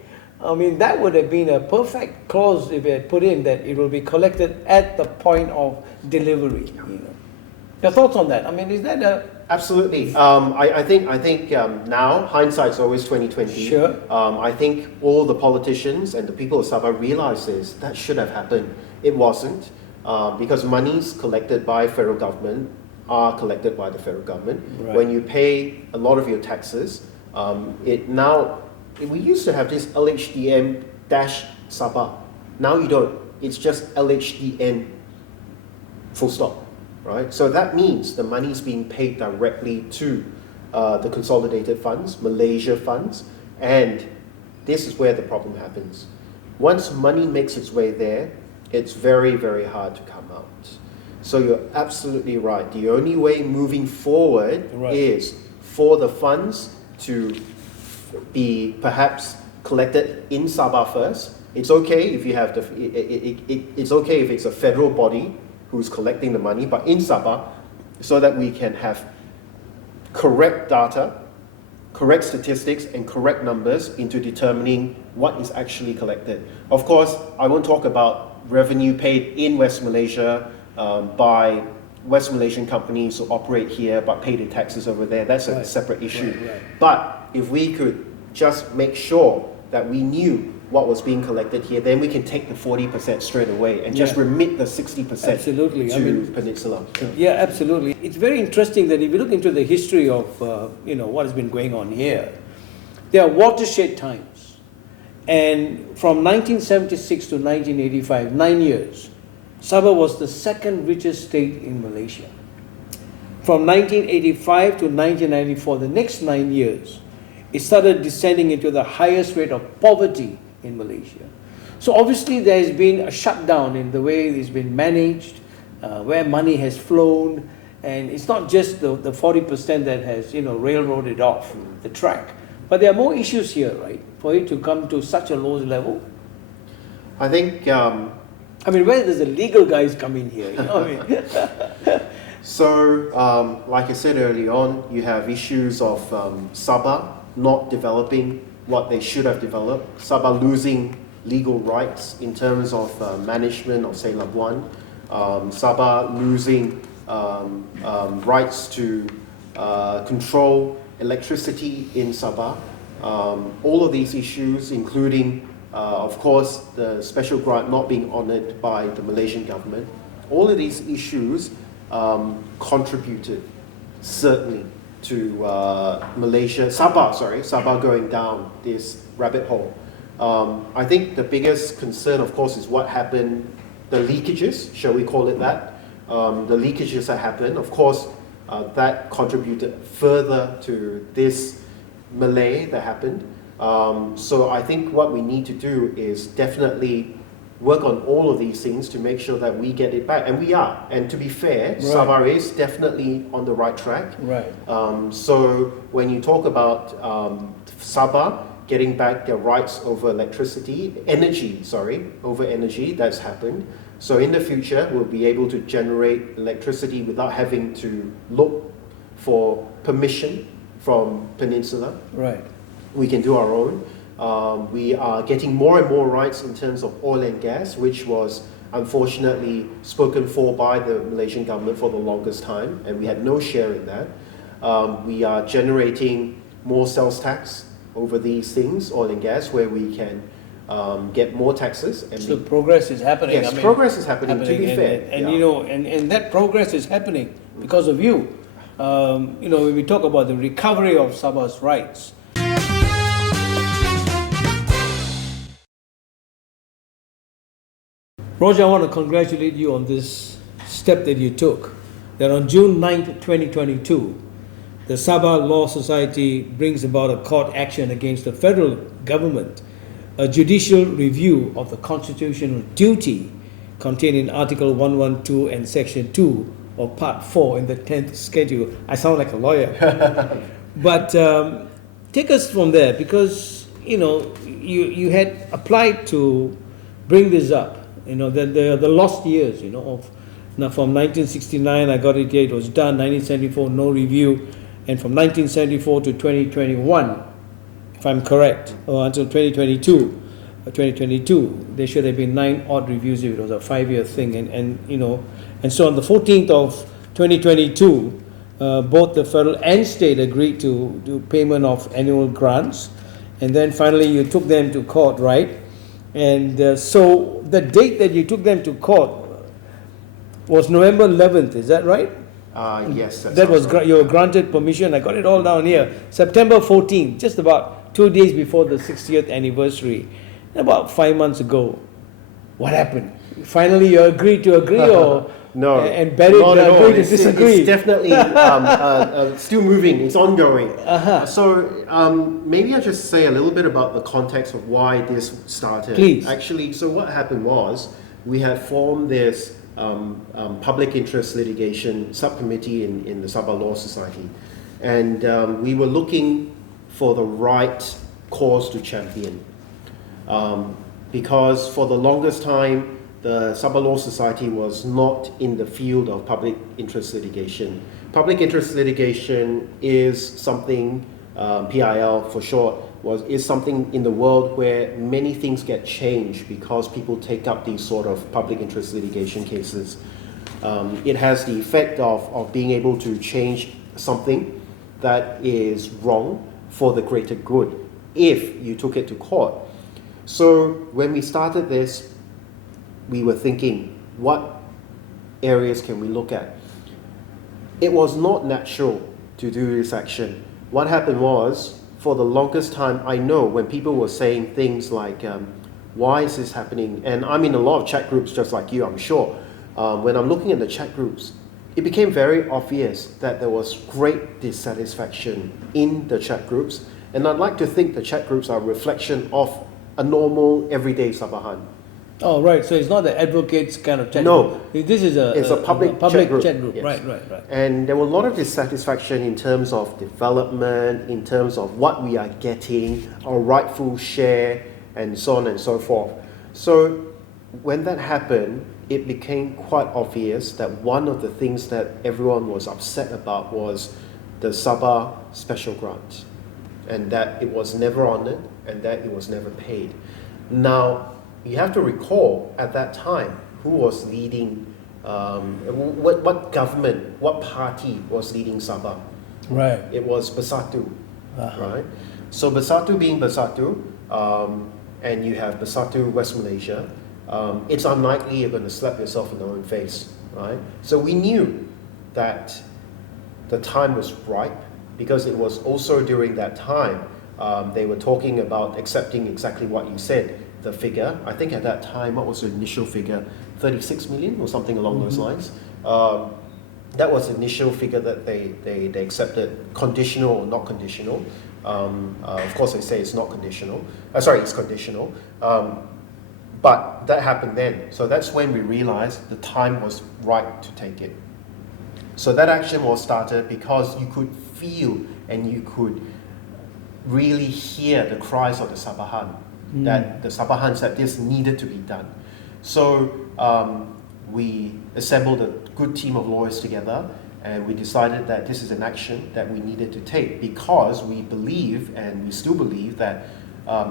I mean, that would have been a perfect clause if it had put in that it will be collected at the point of delivery. Your thoughts on that? I mean, is that a... Absolutely. I think now hindsight's always 2020. Sure. I think all the politicians and the people of Sabah realizes that should have happened. It wasn't, because monies collected by federal government are collected by the federal government. Right. When you pay a lot of your taxes, we used to have this LHDN-Sabah. Now you don't. It's just LHDN full stop. Right? So that means the money is being paid directly to the consolidated funds, Malaysia funds, and this is where the problem happens. Once money makes its way there, it's very, very hard to come out. So you're absolutely right. The only way moving forward is for the funds to be perhaps collected in Sabah first. It's okay if you have it's okay if it's a federal body who's collecting the money, but in Sabah, so that we can have correct data, correct statistics, and correct numbers into determining what is actually collected. Of course, I won't talk about revenue paid in West Malaysia by West Malaysian companies who operate here but pay their taxes over there. That's a separate issue. Right. But if we could just make sure that we knew what was being collected here, then we can take the 40% straight away and just remit the 60% Absolutely. to Peninsula. Yeah, absolutely. It's very interesting that if you look into the history of what has been going on here, there are watershed times. And from 1976 to 1985, 9 years, Sabah was the second richest state in Malaysia. From 1985 to 1994, the next 9 years, it started descending into the highest rate of poverty in Malaysia. So obviously there has been a shutdown in the way it's been managed, where money has flown, and it's not just the 40% that has railroaded off the track. But there are more issues here, right? For it to come to such a low level, I think I mean, where does the legal guys come in here? You know what I mean? so. Like I said early on, you have issues of Sabah not developing what they should have developed. Sabah losing legal rights in terms of management of say Labuan. Sabah losing rights to control electricity in Sabah. All of these issues, including, of course, the special grant not being honoured by the Malaysian government, all of these issues contributed certainly to Sabah going down this rabbit hole. I think the biggest concern, of course, is what happened, the leakages, shall we call it that? The leakages that happened, of course, that contributed further to this melee that happened. So I think what we need to do is definitely work on all of these things to make sure that we get it back. And we are. And to be fair, Sabah is definitely on the right track. Right. So when you talk about Sabah getting back their rights over energy, that's happened. So in the future, we'll be able to generate electricity without having to look for permission from Peninsula. Right. We can do our own. We are getting more and more rights in terms of oil and gas, which was unfortunately spoken for by the Malaysian government for the longest time, and we had no share in that. We are generating more sales tax over these things, oil and gas, where we can get more taxes. And so progress is happening. Yes, progress is happening, to be fair. And you know, and that progress is happening because of you. You know, when we talk about the recovery of Sabah's rights, Roger, I want to congratulate you on this step that you took. That on June 9th, 2022, the Sabah Law Society brings about a court action against the federal government, a judicial review of the constitutional duty contained in Article 112 and Section 2 of Part 4 in the 10th schedule. I sound like a lawyer. But take us from there, because, you know, you had applied to bring this up. You know, the lost years, you know, of now from 1969, I got it here, it was done, 1974, no review, and from 1974 to 2021, if I'm correct, or until 2022, there should have been 9 odd reviews if it was a 5-year thing, and you know, and so on the 14th of 2022, both the federal and state agreed to do payment of annual grants, and then finally you took them to court, right? And so the date that you took them to court was November 11th, is that right? Yes. That was you were granted permission. I got it all down here. September 14th, just about 2 days before the 60th anniversary, about 5 months ago. What happened? Finally, you agreed to agree, or no? And buried agreed to disagree. It's definitely still moving. It's ongoing. So maybe I just say a little bit about the context of why this started. Please. Actually, so what happened was we had formed this public interest litigation subcommittee in the Sabah Law Society, and we were looking for the right cause to champion, because for the longest time the Sabah Law Society was not in the field of public interest litigation. Public interest litigation is something, PIL for short, is something in the world where many things get changed because people take up these sort of public interest litigation cases. It has the effect of being able to change something that is wrong for the greater good if you took it to court. So when we started this, we were thinking, what areas can we look at? It was not natural to do this action. What happened was, for the longest time, I know when people were saying things like, why is this happening? And I'm in a lot of chat groups just like you, I'm sure. When I'm looking at the chat groups, it became very obvious that there was great dissatisfaction in the chat groups. And I'd like to think the chat groups are a reflection of a normal, everyday Sabahan. Oh, right. So it's not the advocates kind of chat No. group. This is a public chat group. Yes. Right. And there were a lot of dissatisfaction in terms of development, in terms of what we are getting, our rightful share, and so on and so forth. So when that happened, it became quite obvious that one of the things that everyone was upset about was the Sabah special grant, and that it was never honoured and that it was never paid. Now, you have to recall at that time who was leading, what government, what party was leading Sabah. Right. It was Bersatu, Uh-huh. right? So Bersatu being Bersatu, and you have Bersatu West Malaysia, it's unlikely you're going to slap yourself in the own face, right? So we knew that the time was ripe, because it was also during that time they were talking about accepting exactly what you said, the figure. I think at that time, what was the initial figure? 36 million or something along those lines. That was the initial figure that they accepted, conditional or not conditional. Of course, they say it's not conditional. Sorry, it's conditional. But that happened then. So that's when we realized the time was right to take it. So that action was started because you could feel and you could really hear the cries of the Sabahan, that the Sabahan said this needed to be done. So we assembled a good team of lawyers together, and we decided that this is an action that we needed to take, because we believe, and we still believe, that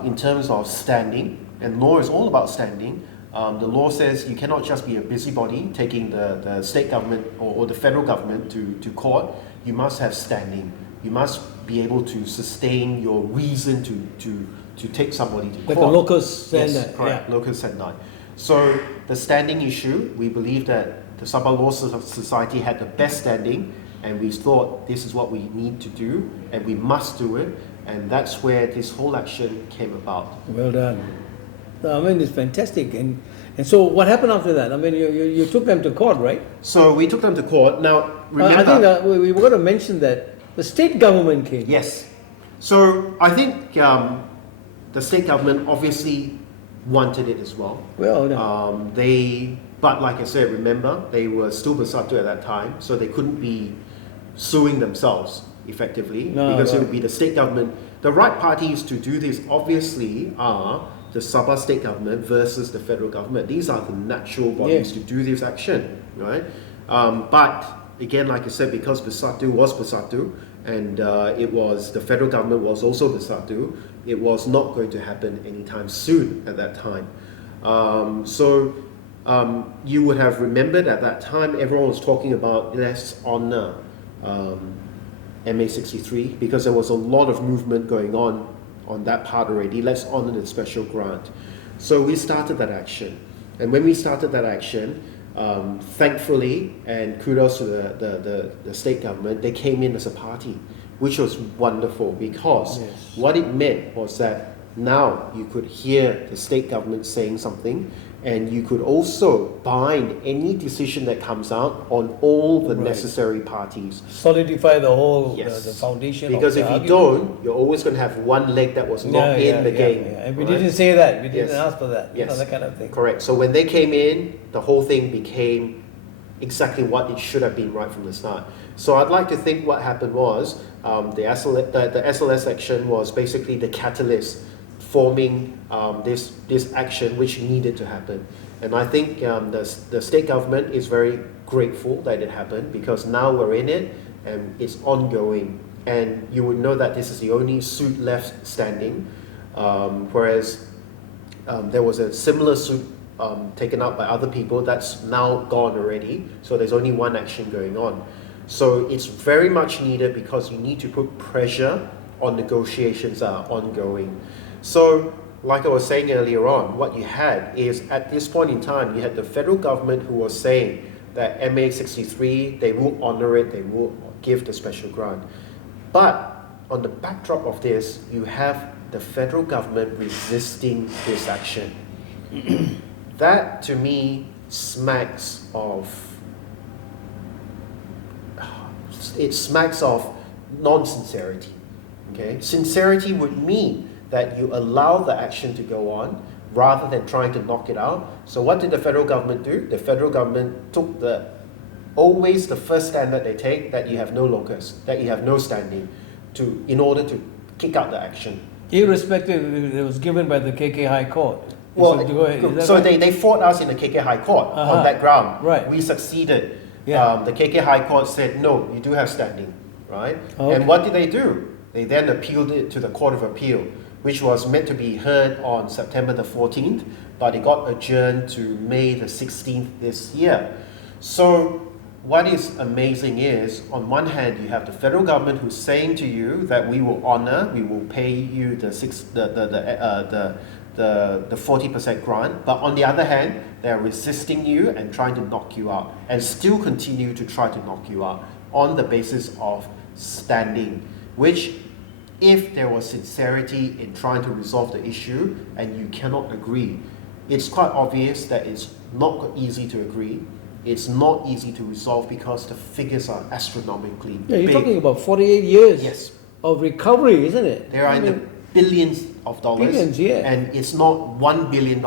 in terms of standing, and law is all about standing, the law says you cannot just be a busybody taking the state government or the federal government to court. You must have standing. You must be able to sustain your reason to take somebody to court. Like a locus standi. Yes, correct, Yeah. locus standi. So the standing issue, we believe that the Sabah Law Society had the best standing, and we thought this is what we need to do, and we must do it, and that's where this whole action came about. Well done. I mean, it's fantastic. And so what happened after that? I mean, you took them to court, right? So we took them to court. Now, remember... I think that we were going to mention that the state government came. Yes. So I think the state government obviously wanted it as well. Well done. But like I said, remember, they were still Bersatu at that time, so they couldn't be suing themselves effectively, because it would be the state government. The right parties to do this obviously are the Sabah state government versus the federal government. These are the natural bodies to do this action, right? But again, like I said, because Bersatu was Bersatu, and it was the federal government was also Bersatu, it was not going to happen anytime soon at that time. So you would have remembered at that time, everyone was talking about let's honour MA63, because there was a lot of movement going on that part already. Let's honour the special grant. So we started that action. And when we started that action, thankfully, and kudos to the state government, they came in as a party, which was wonderful, because what it meant was that now you could hear the state government saying something, and you could also bind any decision that comes out on all the necessary parties. Solidify the whole the foundation. Because of if the you argument. don't, you're always going to have one leg that was not in the game. And we right? didn't say that. We didn't Yes. ask for that. You know, Yes. that kind of thing. Correct. So when they came in, the whole thing became exactly what it should have been right from the start. So I'd like to think what happened was the SLS action was basically the catalyst forming this action which needed to happen. And I think the state government is very grateful that it happened, because now we're in it and it's ongoing. And you would know that this is the only suit left standing, whereas there was a similar suit taken out by other people that's now gone already. So there's only one action going on. So it's very much needed, because you need to put pressure on negotiations that are ongoing. So, like I was saying earlier on, what you had is, at this point in time, you had the federal government who was saying that MA63, they will honour it, they will give the special grant. But on the backdrop of this, you have the federal government resisting this action. That, to me, smacks of non-sincerity. Okay? Sincerity would mean that you allow the action to go on rather than trying to knock it out. So what did the federal government do? The federal government took always the first standard they take, that you have no locus, that you have no standing, in order to kick out the action. Irrespective if it was given by the KK High Court. Well, So, go ahead. Is that so right? they fought us in the KK High Court on that ground. Right. We succeeded. Yeah. The KK High Court said, no, you do have standing, right? Okay. And what did they do? They then appealed it to the Court of Appeal, which was meant to be heard on September the 14th, but it got adjourned to May the 16th this year. So what is amazing is, on one hand, you have the federal government who's saying to you that we will honor, we will pay you the 40% grant, but on the other hand, they're resisting you and trying to knock you out, and still continue to try to knock you out on the basis of standing, which, if there was sincerity in trying to resolve the issue and you cannot agree, it's quite obvious that it's not easy to agree. It's not easy to resolve because the figures are astronomically Yeah, you're big. talking about 48 years Yes. of recovery, isn't it? They are in the billions of dollars. Billions, yeah. And it's not $1 billion.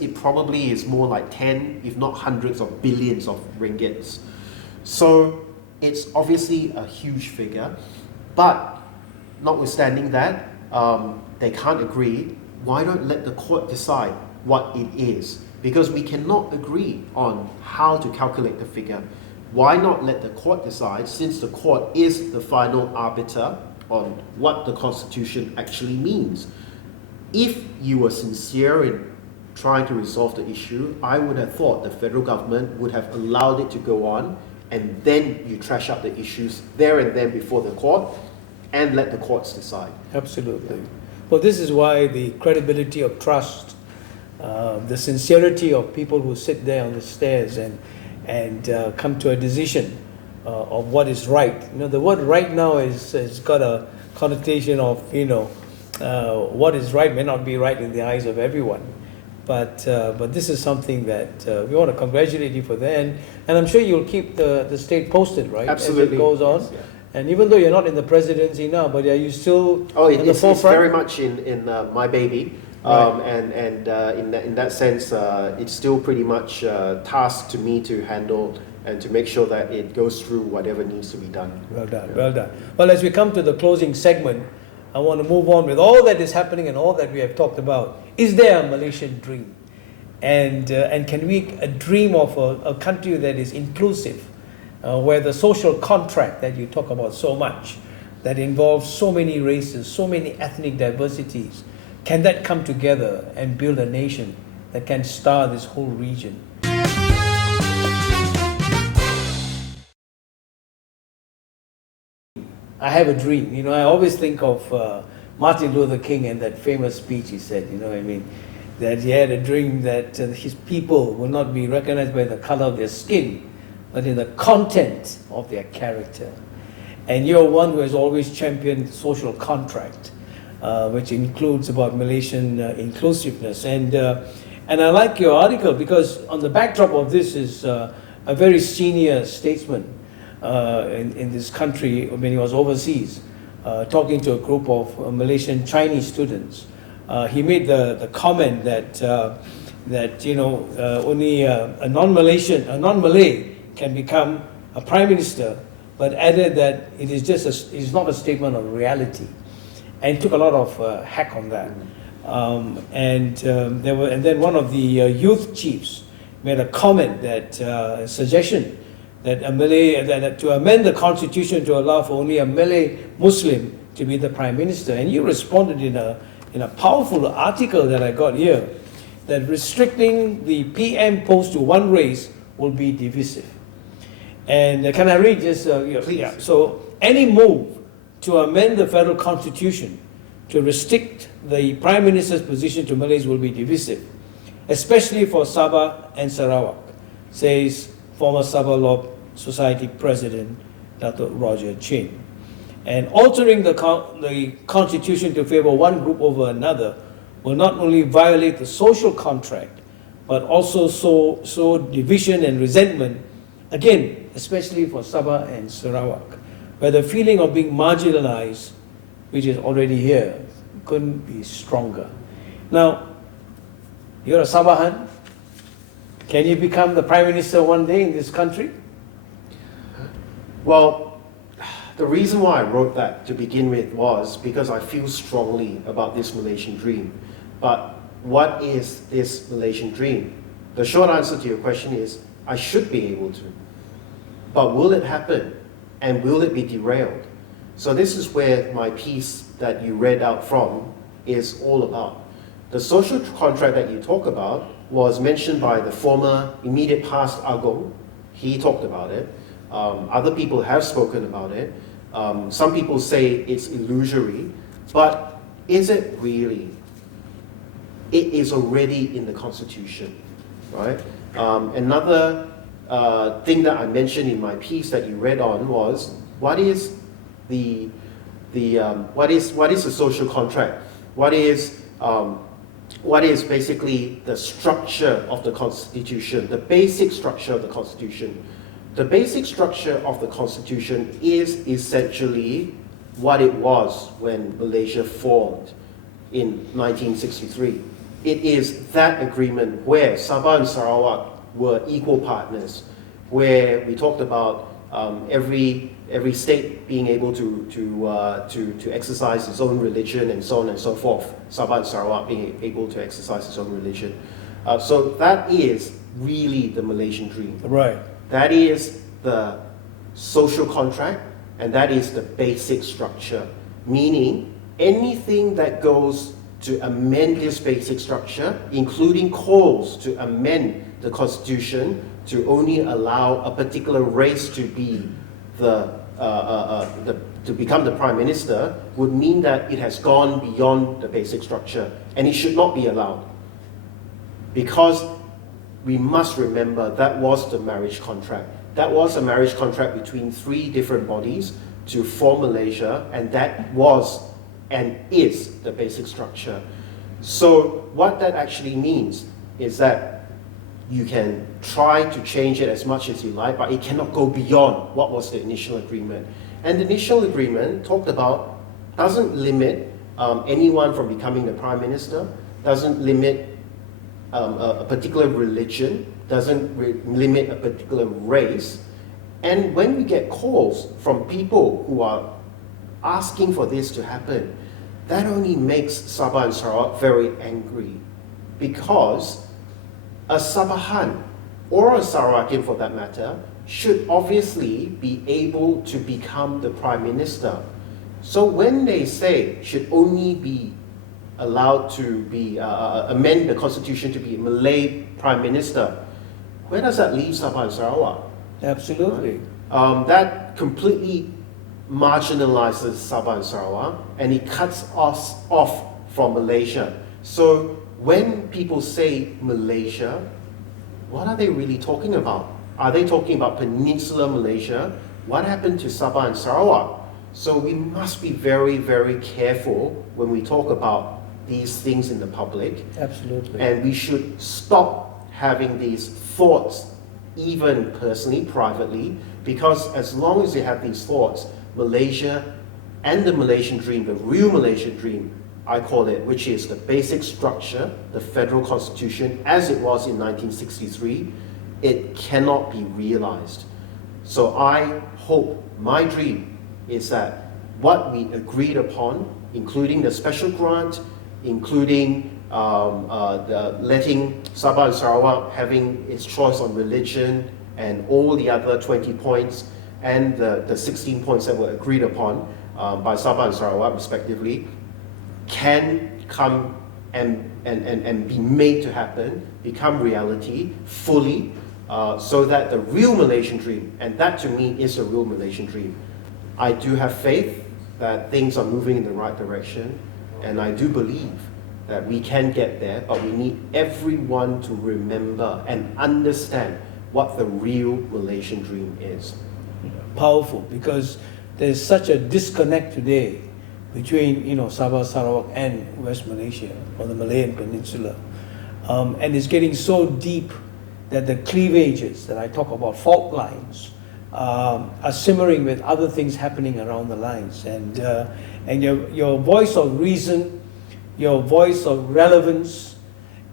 It probably is more like 10, if not hundreds of billions of ringgits. So it's obviously a huge figure. But notwithstanding that, they can't agree. Why don't let the court decide what it is? Because we cannot agree on how to calculate the figure. Why not let the court decide, since the court is the final arbiter on what the Constitution actually means? If you were sincere in trying to resolve the issue, I would have thought the federal government would have allowed it to go on, and then you trash out the issues there and then before the court, and let the courts decide. Absolutely. Well, this is why the credibility of trust, the sincerity of people who sit there on the stairs and come to a decision of what is right. You know, the word right now has got a connotation of, what is right may not be right in the eyes of everyone. But this is something that we want to congratulate you for that. And I'm sure you'll keep the state posted, right? Absolutely. As it goes on. Yes, yeah. And even though you're not in the presidency now, but are you still in the It's forefront? very much in my baby. Right. In that sense, it's still pretty much tasked to me to handle and to make sure that it goes through whatever needs to be done. Well done, well done. Well, as we come to the closing segment, I want to move on with all that is happening and all that we have talked about. Is there a Malaysian dream? And can we dream of a country that is inclusive, where the social contract that you talk about so much, that involves so many races, so many ethnic diversities, can that come together and build a nation that can star this whole region? I have a dream. I always think of Martin Luther King and that famous speech he said, that he had a dream that his people will not be recognized by the color of their skin, but in the content of their character. And you're one who has always championed social contract, which includes about Malaysian inclusiveness. And I like your article because on the backdrop of this is a very senior statesman in this country when he was overseas, talking to a group of Malaysian Chinese students. He made the comment that only a non-Malay can become a prime minister, but added that it is not a statement of reality, and took a lot of hack on that. And then one of the youth chiefs made a comment that a suggestion that that to amend the constitution to allow for only a Malay Muslim to be the prime minister. And you responded in a powerful article that I got here, that restricting the PM post to one race will be divisive. And can I read just? Please. Yeah. So any move to amend the federal constitution to restrict the prime minister's position to Malays will be divisive, especially for Sabah and Sarawak, says former Sabah Law Society President Datuk Roger Chin. And altering the constitution to favor one group over another will not only violate the social contract, but also sow division and resentment, again, especially for Sabah and Sarawak, where the feeling of being marginalized, which is already here, couldn't be stronger. Now, you're a Sabahan. Can you become the Prime Minister one day in this country? Well, the reason why I wrote that to begin with was because I feel strongly about this Malaysian dream. But what is this Malaysian dream? The short answer to your question is, I should be able to. But will it happen? And will it be derailed? So this is where my piece that you read out from is all about. The social contract that you talk about was mentioned by the former immediate past Agong. He talked about it. Other people have spoken about it. Some people say it's illusory, but is it really? It is already in the Constitution, right? Another thing that I mentioned in my piece that you read on was what is the social contract? What is basically the structure of the Constitution, the basic structure of the Constitution? The basic structure of the Constitution is essentially what it was when Malaysia formed in 1963. It is that agreement where Sabah and Sarawak were equal partners, where we talked about every state being able to exercise its own religion and so on and so forth. Sabah and Sarawak being able to exercise its own religion. So that is really the Malaysian dream. Right. That is the social contract, and that is the basic structure. Meaning, anything that goes to amend this basic structure, including calls to amend the Constitution to only allow a particular race to be to become the Prime Minister, would mean that it has gone beyond the basic structure, and it should not be allowed. Because we must remember that was the marriage contract. That was a marriage contract between 3 different bodies to form Malaysia, and that was and is the basic structure. So what that actually means is that you can try to change it as much as you like, but it cannot go beyond what was the initial agreement. And the initial agreement talked about, doesn't limit anyone from becoming the Prime Minister, doesn't limit a particular religion, doesn't limit a particular race. And when we get calls from people who are asking for this to happen, that only makes Sabah and Sarawak very angry, because a Sabahan, or a Sarawakian for that matter, should obviously be able to become the Prime Minister. So when they say should only be allowed to be amend the Constitution to be a Malay Prime Minister, where does that leave Sabah and Sarawak? Absolutely. That completely marginalizes Sabah and Sarawak, and it cuts us off from Malaysia. So when people say Malaysia, what are they really talking about? Are they talking about Peninsular Malaysia? What happened to Sabah and Sarawak? So we must be very, very careful when we talk about these things in the public. Absolutely. And we should stop having these thoughts, even personally, privately, because as long as you have these thoughts, Malaysia and the Malaysian dream, the real Malaysian dream, I call it, which is the basic structure, the federal constitution, as it was in 1963, it cannot be realized. So I hope, my dream is that what we agreed upon, including the special grant, including letting Sabah and Sarawak having its choice on religion and all the other 20 points and the 16 points that were agreed upon by Sabah and Sarawak respectively, can come and be made to happen, become reality fully, so that the real Malaysian dream, and that to me is a real Malaysian dream. I do have faith that things are moving in the right direction, and I do believe that we can get there, but we need everyone to remember and understand what the real Malaysian dream is. Powerful, because there's such a disconnect today between Sabah, Sarawak and West Malaysia, or the Malayan Peninsula. And it's getting so deep that the cleavages that I talk about, fault lines, are simmering with other things happening around the lines. And your voice of reason, your voice of relevance,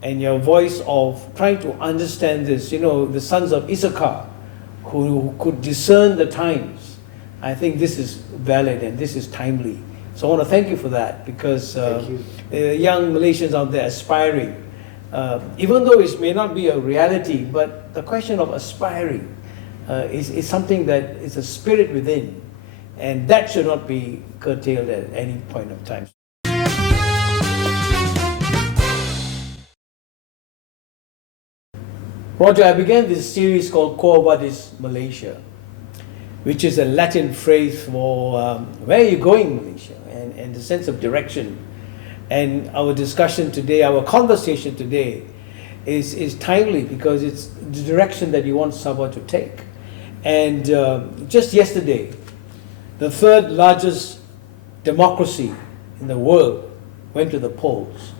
and your voice of trying to understand this, the sons of Issachar, who could discern the times. I think this is valid and this is timely So I want to thank you for that, because Thank you. the young Malaysians out there aspiring, even though it may not be a reality, but the question of aspiring is something that is a spirit within, and that should not be curtailed at any point of time. Roger, I began this series called Quo Vadis Malaysia, which is a Latin phrase for where are you going, Malaysia, and the sense of direction. And our discussion today, our conversation today, is timely because it's the direction that you want Sabah to take. And just yesterday, the third largest democracy in the world went to the polls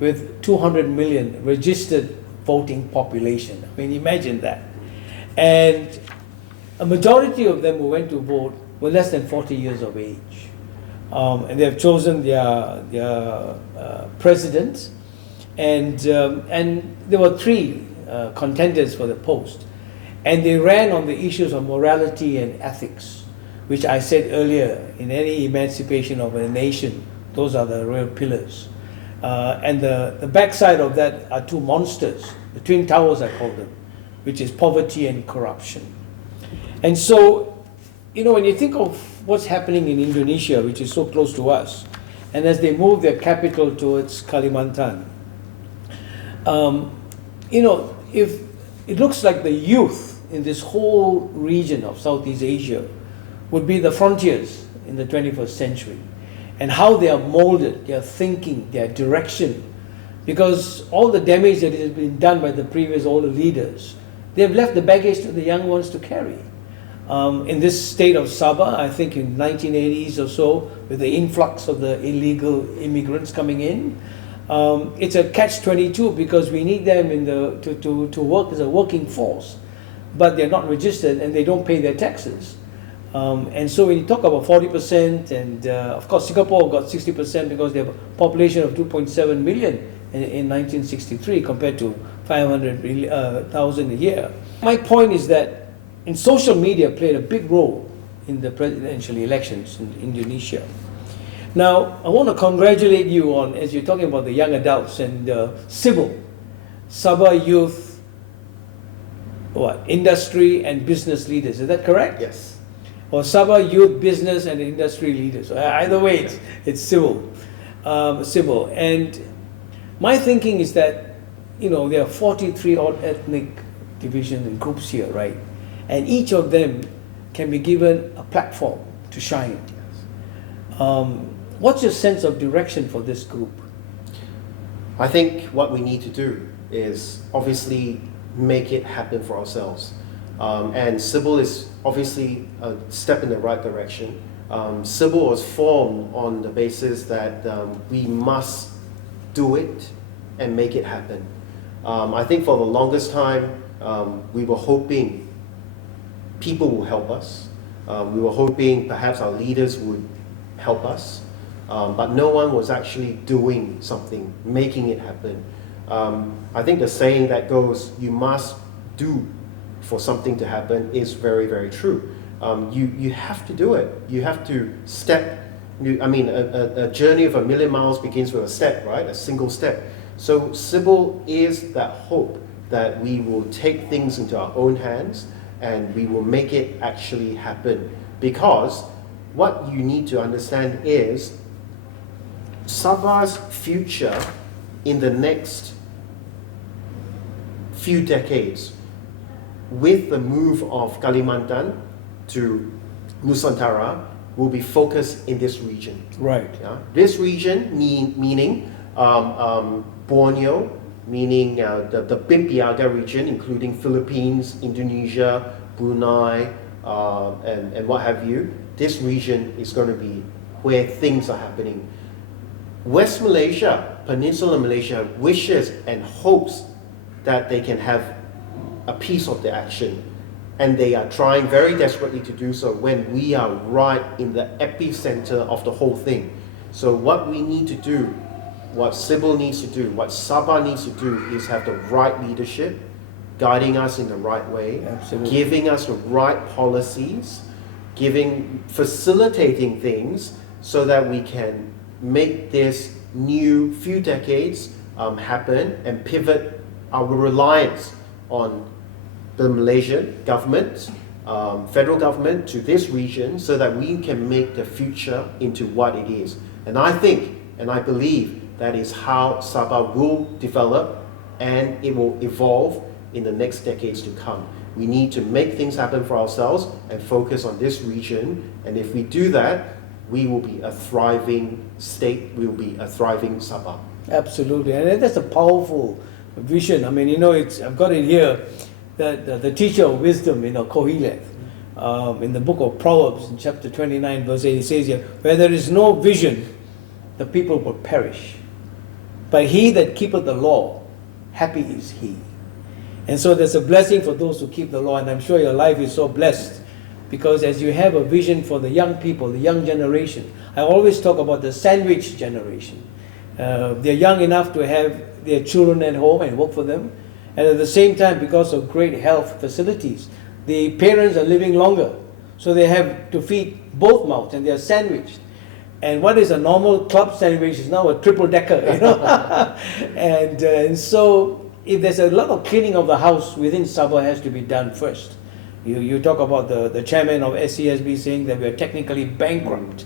with 200 million registered voting population. I mean, imagine that. And a majority of them who went to vote were less than 40 years of age. And they have chosen their president. And there were three contenders for the post. And they ran on the issues of morality and ethics, which I said earlier, in any emancipation of a nation, those are the real pillars. And the backside of that are two monsters, the twin towers I call them, which is poverty and corruption. And so, you know, when you think of what's happening in Indonesia, which is so close to us, and as they move their capital towards Kalimantan, you know, if it looks like the youth in this whole region of Southeast Asia would be the frontiers in the 21st century, and how they are molded, their thinking, their direction, because all the damage that has been done by the previous older leaders, they have left the baggage to the young ones to carry. In this state of Sabah, I think in 1980s or so, with the influx of the illegal immigrants coming in, it's a catch-22 because we need them to work as a working force, but they're not registered and they don't pay their taxes. And so when you talk about 40%, and of course Singapore got 60% because they have a population of 2.7 million in 1963 compared to 500,000 a year. My point is that social media played a big role in the presidential elections in Indonesia. Now, I want to congratulate you on, as you're talking about the young adults and SYBIL, Sabah Youth, Industry and Business Leaders. Is that correct? Yes. Or Sabah Youth Business and Industry Leaders. Either way, it's SYBIL. SYBIL. And my thinking is that, you know, there are 43 odd ethnic divisions and groups here, right? And each of them can be given a platform to shine. What's your sense of direction for this group? I think what we need to do is obviously make it happen for ourselves. And SYBIL is obviously a step in the right direction. SYBIL was formed on the basis that we must do it and make it happen. I think for the longest time, we were hoping people will help us. We were hoping perhaps our leaders would help us. But no one was actually doing something, making it happen. I think the saying that goes, you must do for something to happen is very, very true. You have to do it. You have to step. A journey of 1,000,000 miles begins with a step, right? A single step. So SYBIL is that hope that we will take things into our own hands and we will make it actually happen. Because what you need to understand is Sabah's future in the next few decades, with the move of Kalimantan to Nusantara, will be focused in this region. Right. Yeah? This region meaning Borneo, meaning the Bimpiaga region, including Philippines, Indonesia, Brunei, and what have you. This region is going to be where things are happening. West Malaysia, Peninsular Malaysia, wishes and hopes that they can have a piece of the action. And they are trying very desperately to do so when we are right in the epicenter of the whole thing. So what we need to do, what SYBIL needs to do, what Sabah needs to do is have the right leadership, guiding us in the right way, Absolutely. giving us the right policies, facilitating things so that we can make this new few decades happen and pivot our reliance on the Malaysian government, federal government to this region so that we can make the future into what it is. And I think and I believe that is how Sabah will develop and it will evolve in the next decades to come. We need to make things happen for ourselves and focus on this region. And if we do that, we will be a thriving state, we will be a thriving Sabah. Absolutely, and that's a powerful vision. I mean, I've got it here, that the teacher of wisdom, Koheleth, in the book of Proverbs, in chapter 29, verse 8, it says here, where there is no vision, the people will perish. But he that keepeth the law, happy is he. And so there's a blessing for those who keep the law, and I'm sure your life is so blessed, because as you have a vision for the young people, the young generation, I always talk about the sandwich generation. They're young enough to have their children at home and work for them, and at the same time, because of great health facilities, the parents are living longer, so they have to feed both mouths, and they are sandwiched. And what is a normal club sandwich is now a triple-decker, and so if there's a lot of cleaning of the house within Sabah has to be done first. You talk about the chairman of SCSB saying that we are technically bankrupt.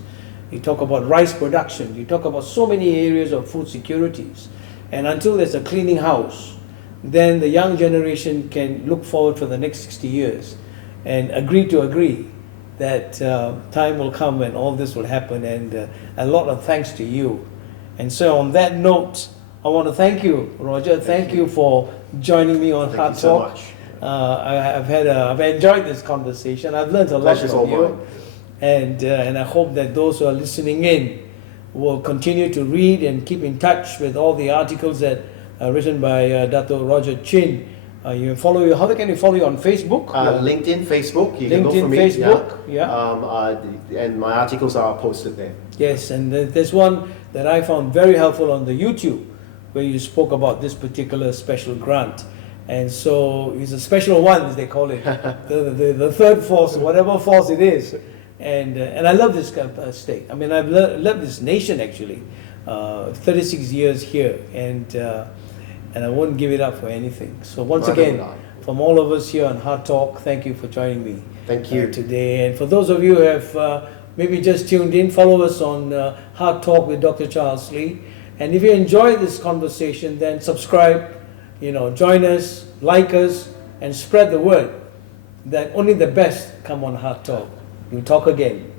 You talk about rice production. You talk about so many areas of food securities. And until there's a cleaning house, then the young generation can look forward for the next 60 years and agree that time will come when all this will happen. And a lot of thanks to you. And so on that note, I want to thank you, Roger. Thank you for joining me on HEARTtalk. So much. I've enjoyed this conversation. I've learned a lot from you, and I hope that those who are listening in will continue to read and keep in touch with all the articles that are written by Datuk Roger Chin. You follow you. How can you follow you on Facebook? LinkedIn, Facebook. You LinkedIn, can go for me. Facebook. And my articles are posted there. Yes, and there's one that I found very helpful on the YouTube, where you spoke about this particular special grant. And so it's a special one, as they call it, the third force, whatever force it is. And I love this state. I mean, I've loved this nation, actually. 36 years here, and I won't give it up for anything. So once again, from all of us here on HEARTtalk, thank you for joining me. Thank you. Today. And for those of you who have maybe just tuned in, follow us on HEARTtalk with Dr. Charles Lee. And if you enjoy this conversation, then subscribe, join us, like us, and spread the word that only the best come on HEARTtalk. We'll talk again.